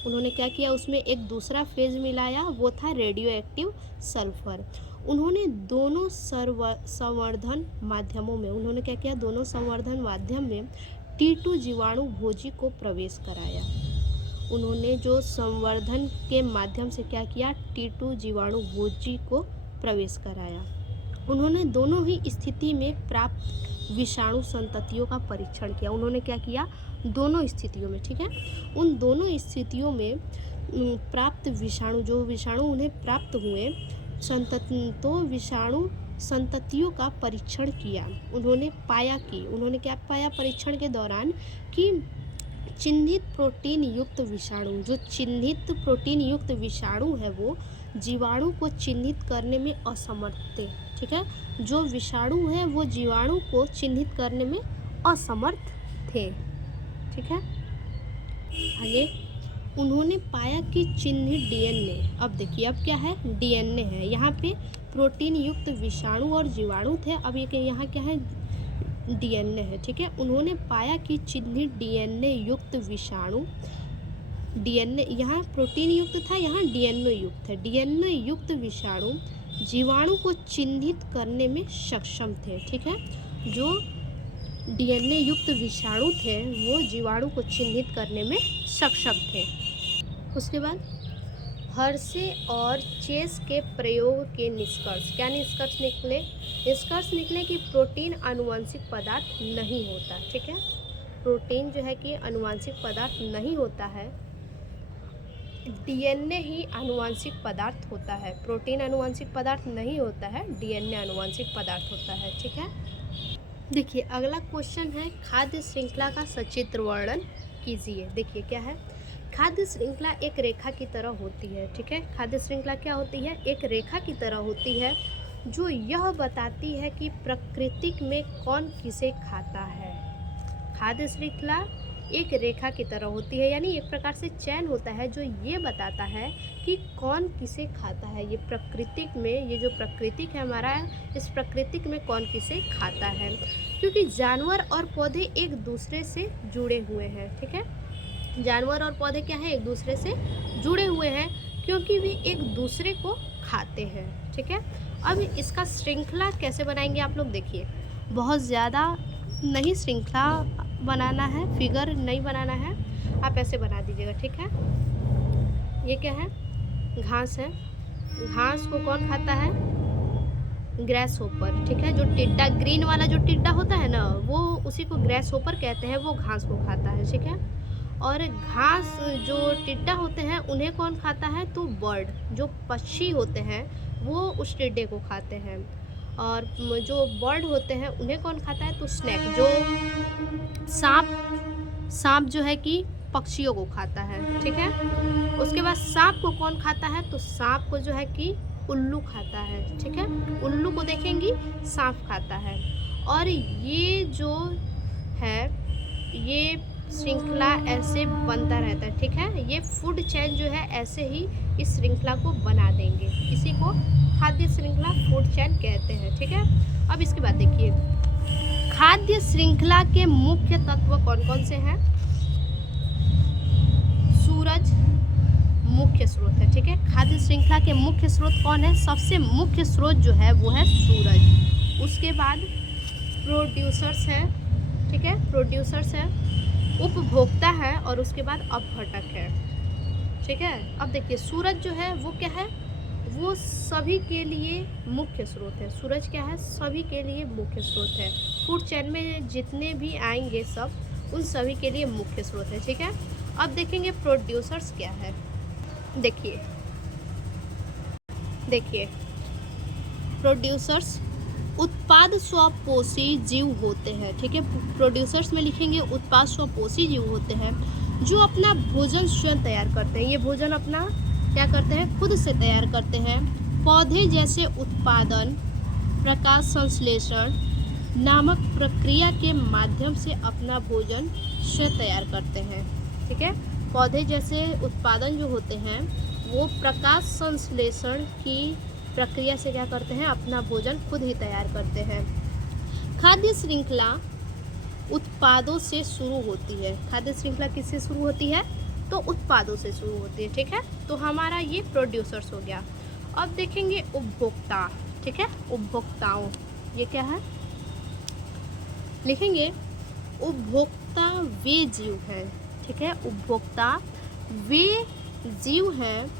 उन्होंने क्या किया? उसमें एक दूसरा फेज मिलाया, वो था रेडियो एक्टिव सल्फर। उन्होंने दोनों संवर्धन माध्यमों में, उन्होंने क्या किया? दोनों संवर्धन माध्यम में T2 जीवाणु भोजी को प्रवेश कराया। उन्होंने जो संवर्धन के माध्यम से क्या किया? T2 जीवाणु भोजी को प्रवेश कराया। उन्होंने दोनों ही स्थिति में प्राप्त विषाणु संततियों का परीक्षण किया। उन्होंने क्या किया? दोनों स्थितियों में, ठीक है, उन दोनों स्थितियों में प्राप्त विषाणु, जो विषाणु उन्हें प्राप्त हुए तो विषाणु संततियों का परीक्षण किया। उन्होंने पाया कि, उन्होंने क्या पाया परीक्षण के दौरान? कि चिन्हित प्रोटीन युक्त विषाणु, जो चिन्हित प्रोटीन युक्त विषाणु है वो जीवाणु को चिन्हित करने में असमर्थ थे, ठीक है। जो विषाणु है वो जीवाणु को चिन्हित करने में असमर्थ थे, ठीक है। आगे, उन्होंने पाया कि चिन्हित डीएनए, अब देखिए अब क्या है? डीएनए है। यहाँ पे प्रोटीन युक्त विषाणु और जीवाणु थे। अब ये यहाँ क्या है, डीएनए है, ठीक है। उन्होंने पाया कि चिन्हित डीएनए युक्त विषाणु, डीएनए यहाँ प्रोटीन युक्त था, यहाँ डीएनए युक्त है, डीएनए युक्त विषाणु जीवाणु को चिन्हित करने में सक्षम थे, ठीक है। जो डीएनए युक्त विषाणु थे वो जीवाणु को चिन्हित करने में सक्षम थे। उसके बाद हर्शे और चेस के प्रयोग के निष्कर्ष, क्या निष्कर्ष निकले? निष्कर्ष निकले कि प्रोटीन आनुवंशिक पदार्थ नहीं होता, ठीक है। प्रोटीन जो है कि आनुवंशिक पदार्थ नहीं होता है, डीएनए ही आनुवंशिक पदार्थ होता है। प्रोटीन आनुवंशिक पदार्थ नहीं होता है, डीएनए आनुवंशिक पदार्थ होता है, ठीक है। देखिए अगला क्वेश्चन है, खाद्य श्रृंखला का सचित्र वर्णन कीजिए। देखिए क्या है, खाद्य श्रृंखला एक रेखा की तरह होती है, ठीक है। खाद्य श्रृंखला क्या होती है? एक रेखा की तरह होती है जो यह बताती है कि प्रकृति में कौन किसे खाता है। खाद्य श्रृंखला एक रेखा की तरह होती है, यानी एक प्रकार से चैन होता है जो ये बताता है कि कौन किसे खाता है। ये प्राकृतिक में, ये जो प्राकृतिक है हमारा, इस प्राकृतिक में कौन किसे खाता है, क्योंकि जानवर और पौधे एक दूसरे से जुड़े हुए हैं, ठीक है। जानवर और पौधे क्या है? एक दूसरे से जुड़े हुए हैं क्योंकि वे एक दूसरे को खाते हैं, ठीक है। अब इसका श्रृंखला कैसे बनाएंगे आप लोग? देखिए बहुत ज़्यादा नहीं श्रृंखला बनाना है, फिगर नहीं बनाना है, आप ऐसे बना दीजिएगा, ठीक है। ये क्या है? घास है। घास को कौन खाता है? ग्रेस होपर, ठीक है। जो टिड्डा, ग्रीन वाला जो टिड्डा होता है ना, वो उसी को ग्रेस होपर कहते हैं, वो घास को खाता है, ठीक है। और घास जो टिड्डा होते हैं उन्हें कौन खाता है? तो बर्ड, जो पक्षी होते हैं वो उस टिड्डे को खाते हैं। और जो बर्ड होते हैं उन्हें कौन खाता है? तो स्नेक, जो सांप जो है कि पक्षियों को खाता है, ठीक है। उसके बाद सांप को कौन खाता है? तो सांप को जो है कि उल्लू खाता है, ठीक है। उल्लू को देखेंगी, सांप खाता है। और ये जो है, ये श्रृंखला ऐसे बनता रहता है, ठीक है। ये फूड चेन जो है ऐसे ही इस श्रृंखला को बना देंगे, इसी को खाद्य श्रृंखला, फूड चेन कहते हैं, ठीक है। अब इसके बाद देखिए, खाद्य श्रृंखला के मुख्य तत्व कौन कौन से हैं? सूरज मुख्य स्रोत है, ठीक है। खाद्य श्रृंखला के मुख्य स्रोत कौन है? सबसे मुख्य स्रोत जो है वो है सूरज। उसके बाद प्रोड्यूसर्स है, ठीक है, प्रोड्यूसर्स है, उपभोक्ता है, और उसके बाद अपघटक है, ठीक है। अब देखिए सूरज जो है वो क्या है? वो सभी के लिए मुख्य स्रोत है। सूरज क्या है? सभी के लिए मुख्य स्रोत है। फूड चेन में जितने भी आएंगे सब, उन सभी के लिए मुख्य स्रोत है, ठीक है। अब देखेंगे प्रोड्यूसर्स क्या है। देखिए प्रोड्यूसर्स उत्पाद स्वपोषी जीव होते हैं, ठीक है। प्रोड्यूसर्स में लिखेंगे उत्पाद स्वपोषी जीव होते हैं जो अपना भोजन स्वयं तैयार करते हैं। ये भोजन अपना क्या करते हैं? खुद से तैयार करते हैं। पौधे जैसे उत्पादन, प्रकाश संश्लेषण नामक प्रक्रिया के माध्यम से अपना भोजन स्वयं तैयार करते हैं, ठीक है। पौधे जैसे उत्पादन जो होते हैं वो प्रकाश संश्लेषण की प्रक्रिया से क्या करते हैं? अपना भोजन खुद ही तैयार करते हैं। खाद्य श्रृंखला उत्पादों से शुरू होती है। खाद्य श्रृंखला किससे शुरू होती है? तो उत्पादों से शुरू होती है, ठीक है। तो हमारा ये प्रोड्यूसर्स हो गया। अब देखेंगे उपभोक्ता, ठीक है। उपभोक्ताओं, ये क्या है? लिखेंगे उपभोक्ता वे जीव हैं, ठीक है। उपभोक्ता वे जीव हैं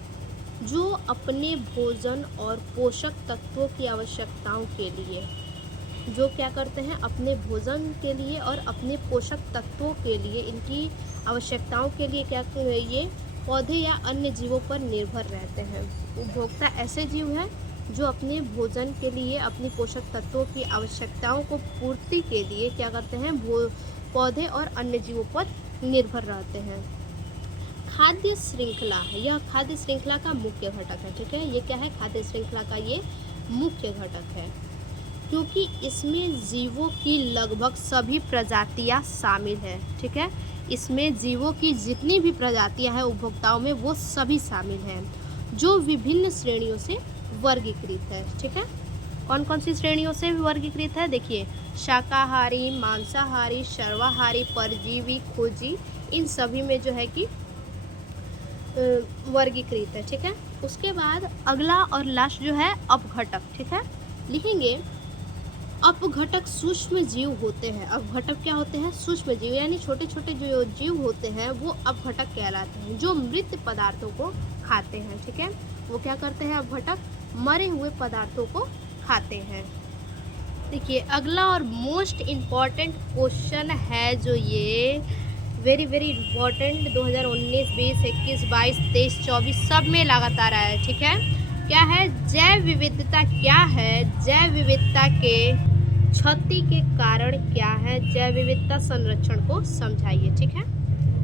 जो अपने भोजन और पोषक तत्वों की आवश्यकताओं के लिए, जो क्या करते हैं? अपने भोजन के लिए और अपने पोषक तत्वों के लिए, इनकी आवश्यकताओं के लिए क्या, ये पौधे या अन्य जीवों पर निर्भर रहते हैं। उपभोक्ता ऐसे जीव हैं जो अपने भोजन के लिए, अपनी पोषक तत्वों की आवश्यकताओं को पूर्ति के लिए क्या करते हैं? पौधे और अन्य जीवों पर निर्भर रहते हैं। खाद्य श्रृंखला, यह खाद्य श्रृंखला का मुख्य घटक है, ठीक है। ये क्या है? खाद्य श्रृंखला का ये मुख्य घटक है, क्योंकि इसमें जीवों की लगभग सभी प्रजातियां शामिल है, ठीक है। इसमें जीवों की जितनी भी प्रजातियां हैं उपभोक्ताओं में, वो सभी शामिल हैं, जो विभिन्न श्रेणियों से वर्गीकृत है। ठीक है, कौन कौन सी श्रेणियों से वर्गीकृत है? देखिए, शाकाहारी, मांसाहारी, सर्वाहारी, परजीवी, खोजी, इन सभी में जो है कि वर्गीकृत है। ठीक है, उसके बाद अगला और लास्ट जो है अपघटक। ठीक है, लिखेंगे अपघटक सूक्ष्म जीव होते हैं। अपघटक क्या होते हैं? सूक्ष्म जीव, यानी छोटे छोटे जो जीव होते हैं वो अपघटक कहलाते हैं, जो मृत पदार्थों को खाते हैं। ठीक है, वो क्या करते हैं? अपघटक मरे हुए पदार्थों को खाते हैं। देखिए, अगला और मोस्ट इम्पॉर्टेंट क्वेश्चन है जो ये वेरी वेरी इम्पॉर्टेंट 2019, 20, 21, 22, 23, 24 सब में लगातार आया है। ठीक है, क्या है? जैव विविधता क्या है? जैव विविधता के क्षति के कारण क्या है? जैव विविधता संरक्षण को समझाइए। ठीक है,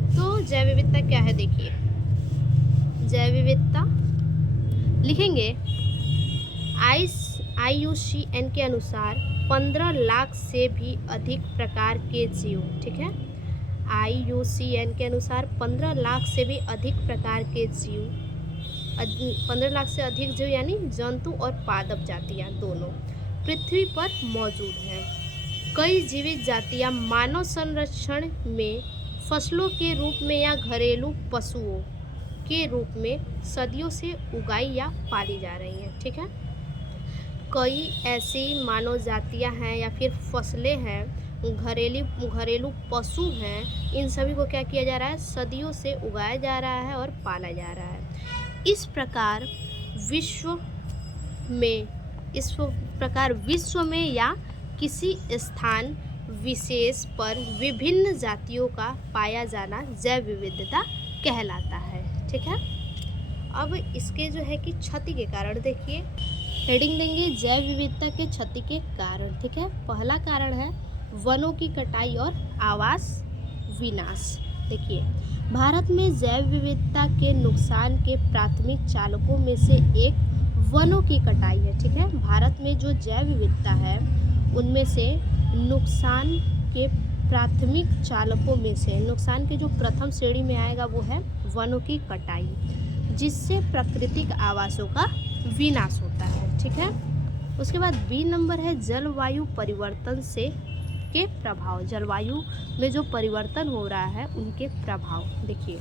तो जैव विविधता क्या है? देखिए, जैव विविधता लिखेंगे IUCN के अनुसार 15 लाख से भी अधिक प्रकार के जीव। ठीक है, IUCN के अनुसार 15 लाख से भी अधिक प्रकार के जीव, 15 लाख से अधिक जीव यानी जंतु और पादप जातियां दोनों पृथ्वी पर मौजूद हैं। कई जीवित जातियां मानव संरक्षण में फसलों के रूप में या घरेलू पशुओं के रूप में सदियों से उगाई या पाली जा रही हैं। ठीक है, कई ऐसी मानव जातियां हैं या फिर फसलें हैं, घरेलू पशु हैं, इन सभी को क्या किया जा रहा है? सदियों से उगाया जा रहा है और पाला जा रहा है। इस प्रकार विश्व में या किसी स्थान विशेष पर विभिन्न जातियों का पाया जाना जैव विविधता कहलाता है। ठीक है, अब इसके जो है कि क्षति के कारण देखिए, हेडिंग देंगे जैव विविधता के क्षति के कारण। ठीक है, पहला कारण है वनों की कटाई और आवास विनाश। देखिए, भारत में जैव विविधता के नुकसान के प्राथमिक चालकों में से एक वनों की कटाई है। ठीक है, भारत में जो जैव विविधता है उनमें से नुकसान के प्राथमिक चालकों में से, नुकसान के जो प्रथम श्रेणी में आएगा वो है वनों की कटाई, जिससे प्राकृतिक आवासों का विनाश होता है। ठीक है, उसके बाद बी नंबर है जलवायु परिवर्तन से के प्रभाव। जलवायु में जो परिवर्तन हो रहा है उनके प्रभाव। देखिए,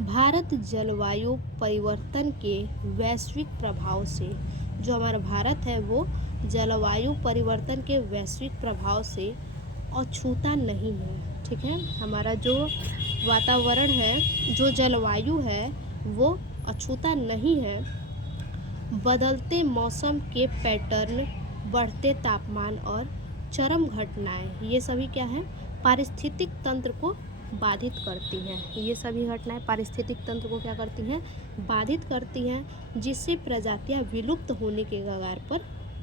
भारत जलवायु परिवर्तन के वैश्विक प्रभाव से, जो हमारा भारत है वो जलवायु परिवर्तन के वैश्विक प्रभाव से अछूता नहीं है। ठीक है, हमारा जो वातावरण है, जो जलवायु है वो अछूता नहीं है। बदलते मौसम के पैटर्न, बढ़ते तापमान और चरम घटनाएं, ये सभी क्या है? पारिस्थितिक तंत्र को बाधित करती हैं। ये सभी घटनाएं पारिस्थितिक तंत्र को क्या करती हैं? बाधित करती हैं, जिससे प्रजातियां विलुप्त होने के कगार पर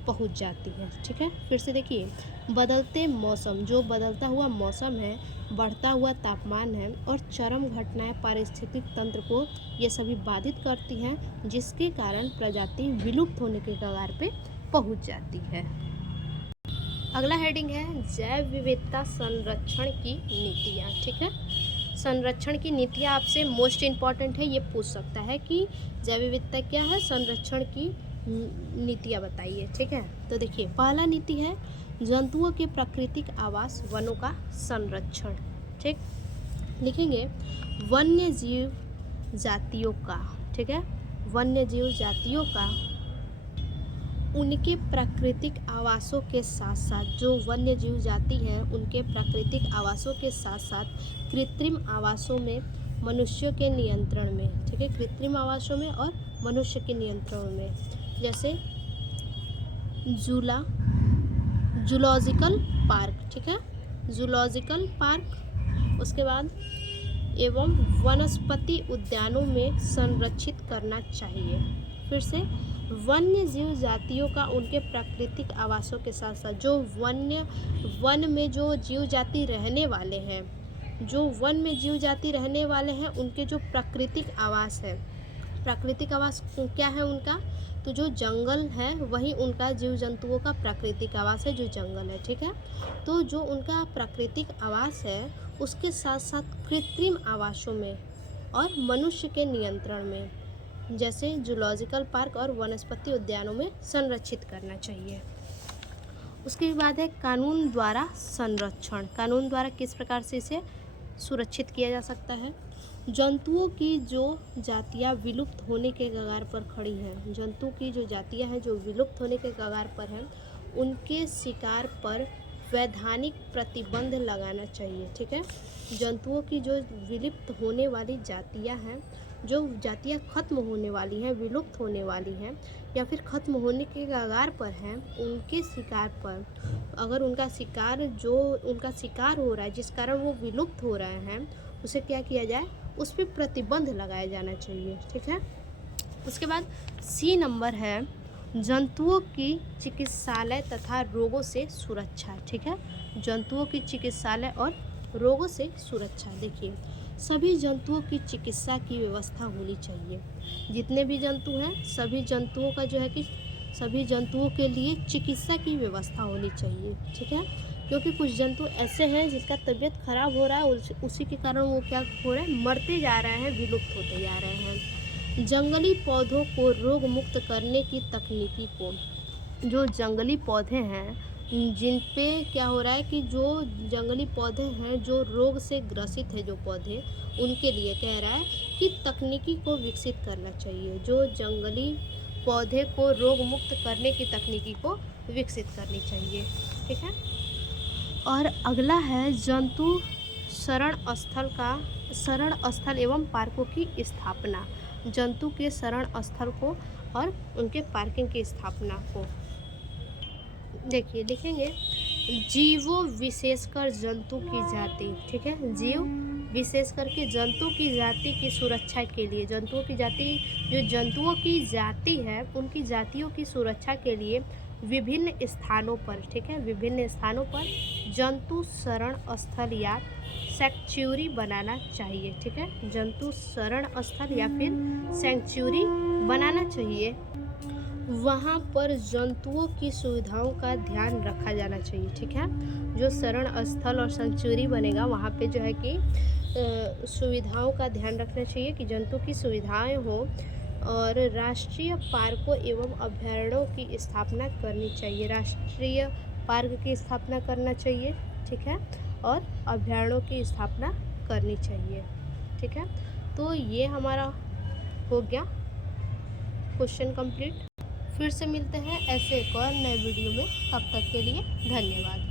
पहुंच जाती हैं। ठीक है, फिर से देखिए, बदलते मौसम, जो बदलता हुआ मौसम है, बढ़ता हुआ तापमान है और चरम घटनाएं पारिस्थितिक तंत्र को ये सभी बाधित करती हैं, जिसके कारण प्रजाति विलुप्त होने के कगार पे पहुंच जाती है। अगला हेडिंग है जैव विविधता संरक्षण की नीतियाँ। ठीक है, संरक्षण की नीतियाँ आपसे मोस्ट इम्पॉर्टेंट है, ये पूछ सकता है कि जैव विविधता क्या है, संरक्षण की नीतियाँ बताइए। ठीक है, तो देखिए, पहला नीति है जंतुओं के प्राकृतिक आवास वनों का संरक्षण। ठीक, लिखेंगे वन्य जीव जातियों का। ठीक है, वन्य जीव जातियों का उनके प्राकृतिक आवासों के साथ साथ, जो वन्य जीव जाति हैं उनके प्राकृतिक आवासों के साथ साथ कृत्रिम आवासों में मनुष्यों के नियंत्रण में। ठीक है, कृत्रिम आवासों में और मनुष्य के नियंत्रण में, जैसे जूलॉजिकल पार्क। ठीक है, जूलॉजिकल पार्क, उसके बाद एवं वनस्पति उद्यानों में संरक्षित करना चाहिए। फिर से, वन्य जीव जातियों का उनके प्राकृतिक आवासों के साथ साथ, जो वन में जो जीव जाति रहने वाले हैं, जो वन में जीव जाति रहने वाले हैं उनके जो प्राकृतिक आवास है, प्राकृतिक आवास क्या है उनका? तो जो जंगल है वही उनका जीव जंतुओं का प्राकृतिक आवास है, जो जंगल है। ठीक है, तो जो उनका प्राकृतिक आवास है उसके साथ साथ कृत्रिम आवासों में और मनुष्य के नियंत्रण में जैसे जूलॉजिकल पार्क और वनस्पति उद्यानों में संरक्षित करना चाहिए। उसके बाद है कानून द्वारा संरक्षण। कानून द्वारा किस प्रकार से इसे सुरक्षित किया जा सकता है। जंतुओं की जो जातियां विलुप्त होने के कगार पर खड़ी हैं, जंतु की जो जातियां हैं जो विलुप्त होने के कगार पर हैं, उनके शिकार पर वैधानिक प्रतिबंध लगाना चाहिए। ठीक है, जंतुओं की जो विलुप्त होने वाली जातियां हैं, जो जातियां खत्म होने वाली हैं, विलुप्त होने वाली हैं या फिर खत्म होने के कगार पर हैं, उनके शिकार पर अगर उनका शिकार हो रहा है जिस कारण वो विलुप्त हो रहे हैं, उसे क्या किया जाए, उस पर प्रतिबंध लगाया जाना चाहिए। ठीक है, उसके बाद सी नंबर है जंतुओं की चिकित्सालय तथा रोगों से सुरक्षा। ठीक है, जंतुओं की चिकित्सालय और रोगों से सुरक्षा। देखिए, सभी जंतुओं की चिकित्सा की व्यवस्था होनी चाहिए। जितने भी जंतु हैं सभी जंतुओं का जो है कि सभी जंतुओं के लिए चिकित्सा की व्यवस्था होनी चाहिए। ठीक है, क्योंकि कुछ जंतु ऐसे हैं जिनका तबीयत खराब हो रहा है, उसी के कारण वो क्या हो रहे हैं, मरते जा रहे हैं, विलुप्त होते जा रहे हैं। जंगली पौधों को रोग मुक्त करने की तकनीकी को, जो जंगली पौधे हैं जिन पे क्या हो रहा है कि जो जंगली पौधे हैं जो रोग से ग्रसित है, जो पौधे, उनके लिए कह रहा है कि तकनीकी को विकसित करना चाहिए। जो जंगली पौधे को रोग मुक्त करने की तकनीकी को विकसित करनी चाहिए। ठीक है, और अगला है जंतु शरण स्थल एवं पार्कों की स्थापना। जंतु के शरण स्थल को और उनके पार्किंग की स्थापना को देखिए, लिखेंगे जीवों विशेषकर जंतु की जाति। ठीक है, जीव विशेष करके जंतु की जाति की सुरक्षा के लिए, जंतुओं की जाति, जो जंतुओं की जाति है उनकी जातियों की सुरक्षा के लिए विभिन्न स्थानों पर, ठीक है, विभिन्न स्थानों पर जंतु शरण स्थल या सैंक्चुरी बनाना चाहिए। ठीक है, जंतु शरण स्थल या फिर सैंक्चुरी बनाना चाहिए। वहाँ पर जंतुओं की सुविधाओं का ध्यान रखा जाना चाहिए। ठीक है, जो शरण स्थल और सैंक्चुरी बनेगा वहाँ पे जो है कि सुविधाओं का ध्यान रखना चाहिए कि जंतु की सुविधाएं हो, और राष्ट्रीय पार्कों एवं अभयारण्यों की स्थापना करनी चाहिए। राष्ट्रीय पार्क की स्थापना करना चाहिए। ठीक है, और अभयारण्यों की स्थापना करनी चाहिए। ठीक है, तो ये हमारा हो गया क्वेश्चन कंप्लीट। फिर से मिलते हैं ऐसे एक और नए वीडियो में, तब तक के लिए धन्यवाद।